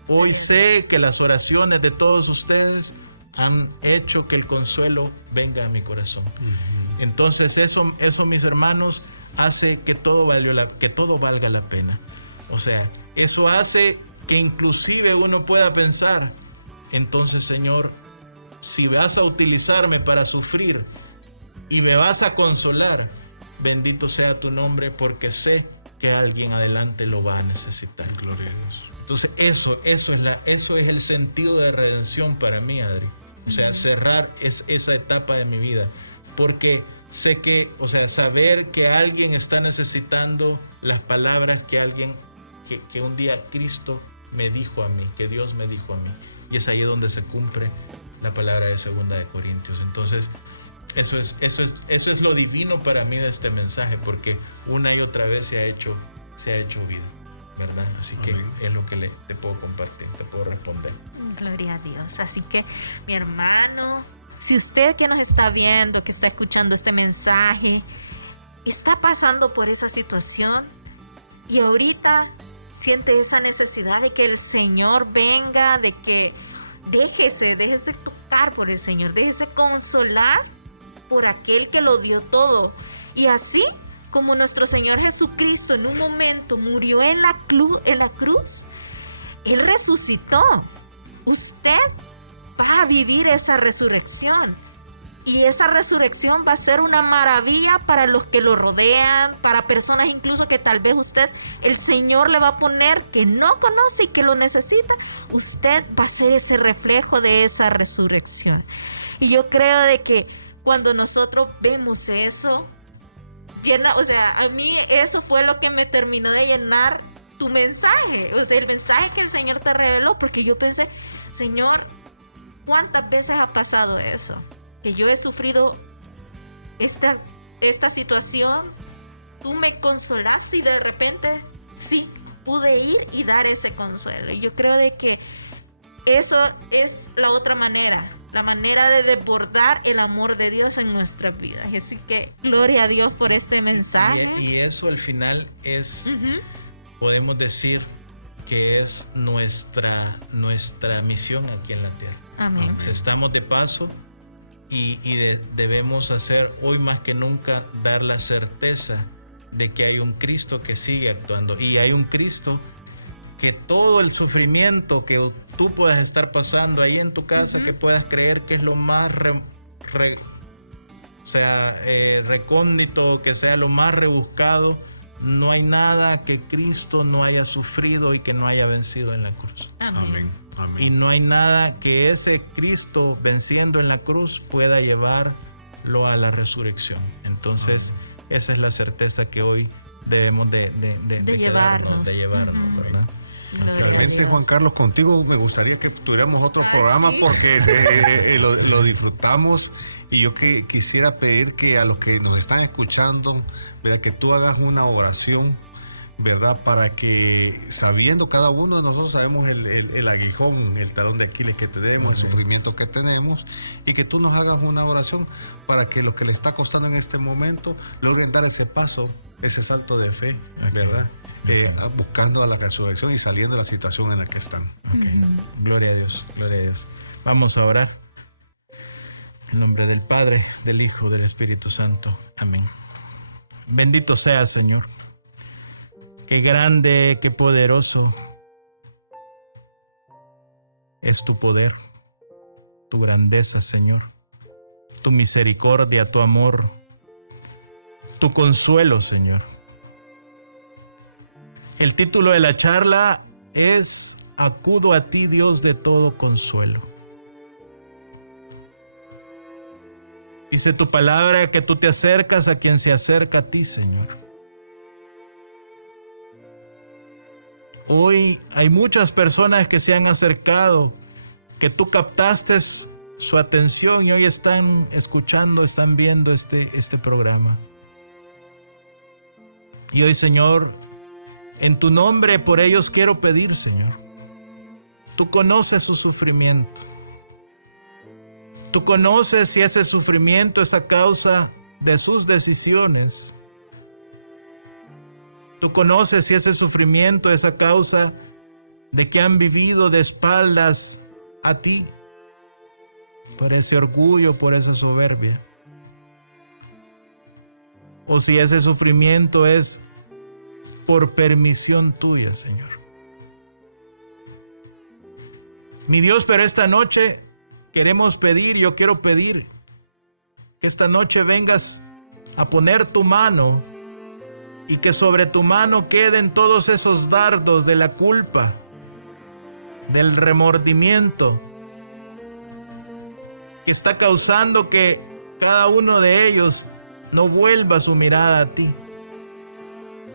hoy sé que las oraciones de todos ustedes han hecho que el consuelo venga a mi corazón. Entonces eso, mis hermanos, hace que todo valga la pena. O sea, eso hace que inclusive uno pueda pensar, entonces, Señor, si vas a utilizarme para sufrir y me vas a consolar, bendito sea tu nombre, porque sé que alguien adelante lo va a necesitar. Gloria a Dios. Entonces eso es el sentido de redención para mí, Adri. O sea, cerrar esa etapa de mi vida. Porque sé que, o sea, saber que alguien está necesitando las palabras que un día Cristo me dijo a mí, que Dios me dijo a mí. Y es ahí donde se cumple la palabra de 2 de Corintios. Entonces, eso es lo divino para mí de este mensaje, porque una y otra vez se ha hecho vida, ¿verdad? Así Amén. Que es lo que te puedo compartir, te puedo responder. Gloria a Dios. Así que, mi hermano, si usted que nos está viendo, que está escuchando este mensaje, está pasando por esa situación y ahorita siente esa necesidad de que el Señor venga, de que déjese tocar por el Señor, déjese consolar por aquel que lo dio todo. Y así como nuestro Señor Jesucristo en un momento murió en la cruz, Él resucitó. Usted va a vivir esa resurrección. Y esa resurrección va a ser una maravilla para los que lo rodean, para personas incluso que tal vez el Señor le va a poner que no conoce y que lo necesita. Usted va a ser ese reflejo de esa resurrección. Y yo creo de que cuando nosotros vemos eso, a mí eso fue lo que me terminó de llenar tu mensaje. O sea, el mensaje que el Señor te reveló, porque yo pensé, Señor, ¿cuántas veces ha pasado eso? Que yo he sufrido esta situación tú me consolaste y de repente, sí, pude ir y dar ese consuelo. Y yo creo de que eso es la otra manera, la manera de desbordar el amor de Dios en nuestras vidas. Y así que gloria a Dios por este mensaje. Y eso al final es, podemos decir que es nuestra misión aquí en la tierra. Amén. O sea, estamos de paso y debemos hacer hoy más que nunca dar la certeza de que hay un Cristo que sigue actuando y hay un Cristo que todo el sufrimiento que tú puedas estar pasando ahí en tu casa, que puedas creer que es lo más recóndito, que sea lo más rebuscado, no hay nada que Cristo no haya sufrido y que no haya vencido en la cruz. Amén. Amén. Y no hay nada que ese Cristo venciendo en la cruz pueda llevarlo a la resurrección. Entonces, esa es la certeza que hoy debemos de llevarnos, ¿verdad? Realmente, Juan Carlos, contigo me gustaría que tuviéramos otro programa, sí. porque lo disfrutamos, y yo quisiera pedir que a los que nos están escuchando, ¿verdad?, que tú hagas una oración, ¿verdad?, para que, sabiendo cada uno de nosotros, sabemos el aguijón, el talón de Aquiles que tenemos, el sufrimiento que tenemos, y que tú nos hagas una oración para que los que le está costando en este momento logren dar ese paso, ese salto de fe, ¿verdad? Buscando a la resurrección y saliendo de la situación en la que están. Gloria a Dios, gloria a Dios. Vamos a orar. En nombre del Padre, del Hijo, del Espíritu Santo. Amén. Bendito seas, Señor. Qué grande, qué poderoso es tu poder, tu grandeza, Señor, tu misericordia, tu amor, tu consuelo, Señor. El título de la charla es Acudo a ti, Dios de todo consuelo. Dice tu palabra que tú te acercas a quien se acerca a ti, Señor. Hoy hay muchas personas que se han acercado, que tú captaste su atención y hoy están escuchando, están viendo este programa. Y hoy, Señor, en tu nombre por ellos quiero pedir, Señor. Tú conoces su sufrimiento. Tú conoces si ese sufrimiento es a causa de sus decisiones. Tú conoces si ese sufrimiento es a causa de que han vivido de espaldas a ti, por ese orgullo, por esa soberbia. O si ese sufrimiento es por permisión tuya, Señor. Mi Dios, pero esta noche queremos pedir, yo quiero pedir que esta noche vengas a poner tu mano y que sobre tu mano queden todos esos dardos de la culpa, del remordimiento, que está causando que cada uno de ellos no vuelva su mirada a ti,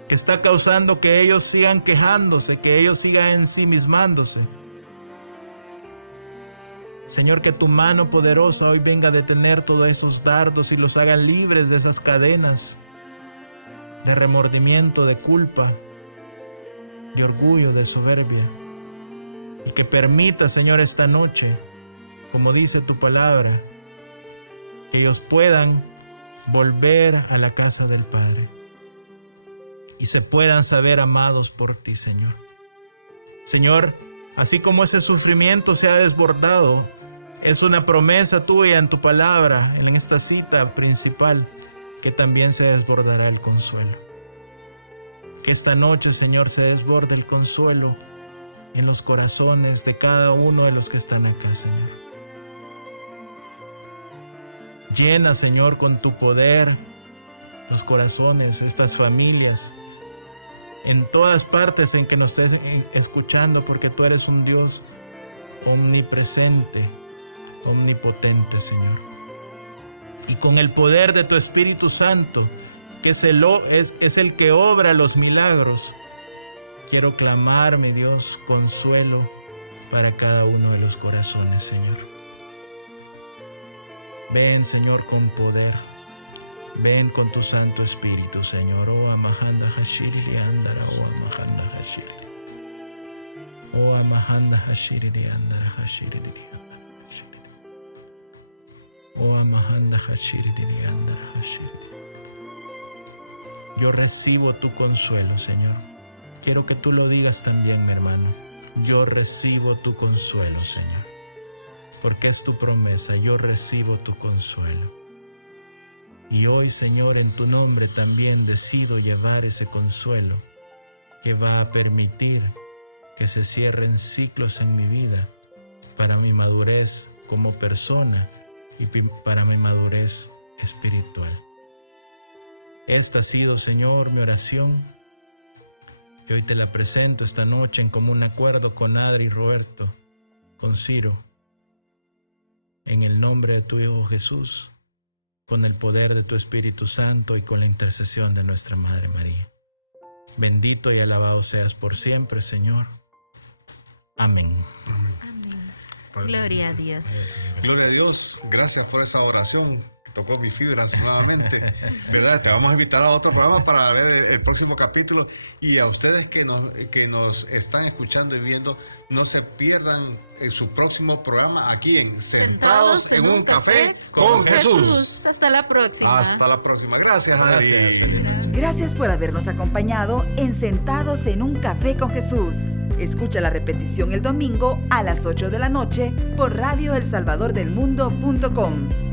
que está causando que ellos sigan quejándose, que ellos sigan ensimismándose. Señor, que tu mano poderosa hoy venga a detener todos esos dardos y los haga libres de esas cadenas de remordimiento, de culpa, de orgullo, de soberbia. Y que permita, Señor, esta noche, como dice tu palabra, que ellos puedan volver a la casa del Padre y se puedan saber amados por ti, Señor. Señor, así como ese sufrimiento se ha desbordado, es una promesa tuya en tu palabra, en esta cita principal, que también se desbordará el consuelo. Que esta noche, Señor, se desborde el consuelo en los corazones de cada uno de los que están acá, Señor. Llena, Señor, con tu poder los corazones, estas familias, en todas partes en que nos estés escuchando, porque tú eres un Dios omnipresente, omnipotente, Señor. Y con el poder de tu Espíritu Santo, que es el que obra los milagros, quiero clamar, mi Dios, consuelo para cada uno de los corazones, Señor. Ven, Señor, con poder. Ven con tu Santo Espíritu, Señor. Oh, amahanda hashirili andara, oh, amahanda hashirili. Oh, amahanda hashirili andara, hashirili andara, hashirili. Oh, amahanda hashirili andara, hashirili. Yo recibo tu consuelo, Señor. Quiero que tú lo digas también, mi hermano. Yo recibo tu consuelo, Señor. Porque es tu promesa, yo recibo tu consuelo. Y hoy, Señor, en tu nombre también decido llevar ese consuelo que va a permitir que se cierren ciclos en mi vida para mi madurez como persona y para mi madurez espiritual. Esta ha sido, Señor, mi oración. Y hoy te la presento esta noche en común acuerdo con Adri y Roberto, con Ciro, en el nombre de tu Hijo Jesús, con el poder de tu Espíritu Santo y con la intercesión de nuestra Madre María. Bendito y alabado seas por siempre, Señor. Amén. Amén. Padre. Gloria a Dios. Gloria a Dios. Gracias por esa oración que tocó mis fibras nuevamente. ¿Verdad? Te vamos a invitar a otro programa para ver el próximo capítulo. Y a ustedes que nos están escuchando y viendo, no se pierdan su próximo programa aquí en Sentados en un Café con Jesús. Hasta la próxima. Hasta la próxima. Gracias, Adri. Gracias, feliz noche. Gracias por habernos acompañado en Sentados en un Café con Jesús. Escucha la repetición el domingo a las 8 de la noche por radioelsalvadordelmundo.com.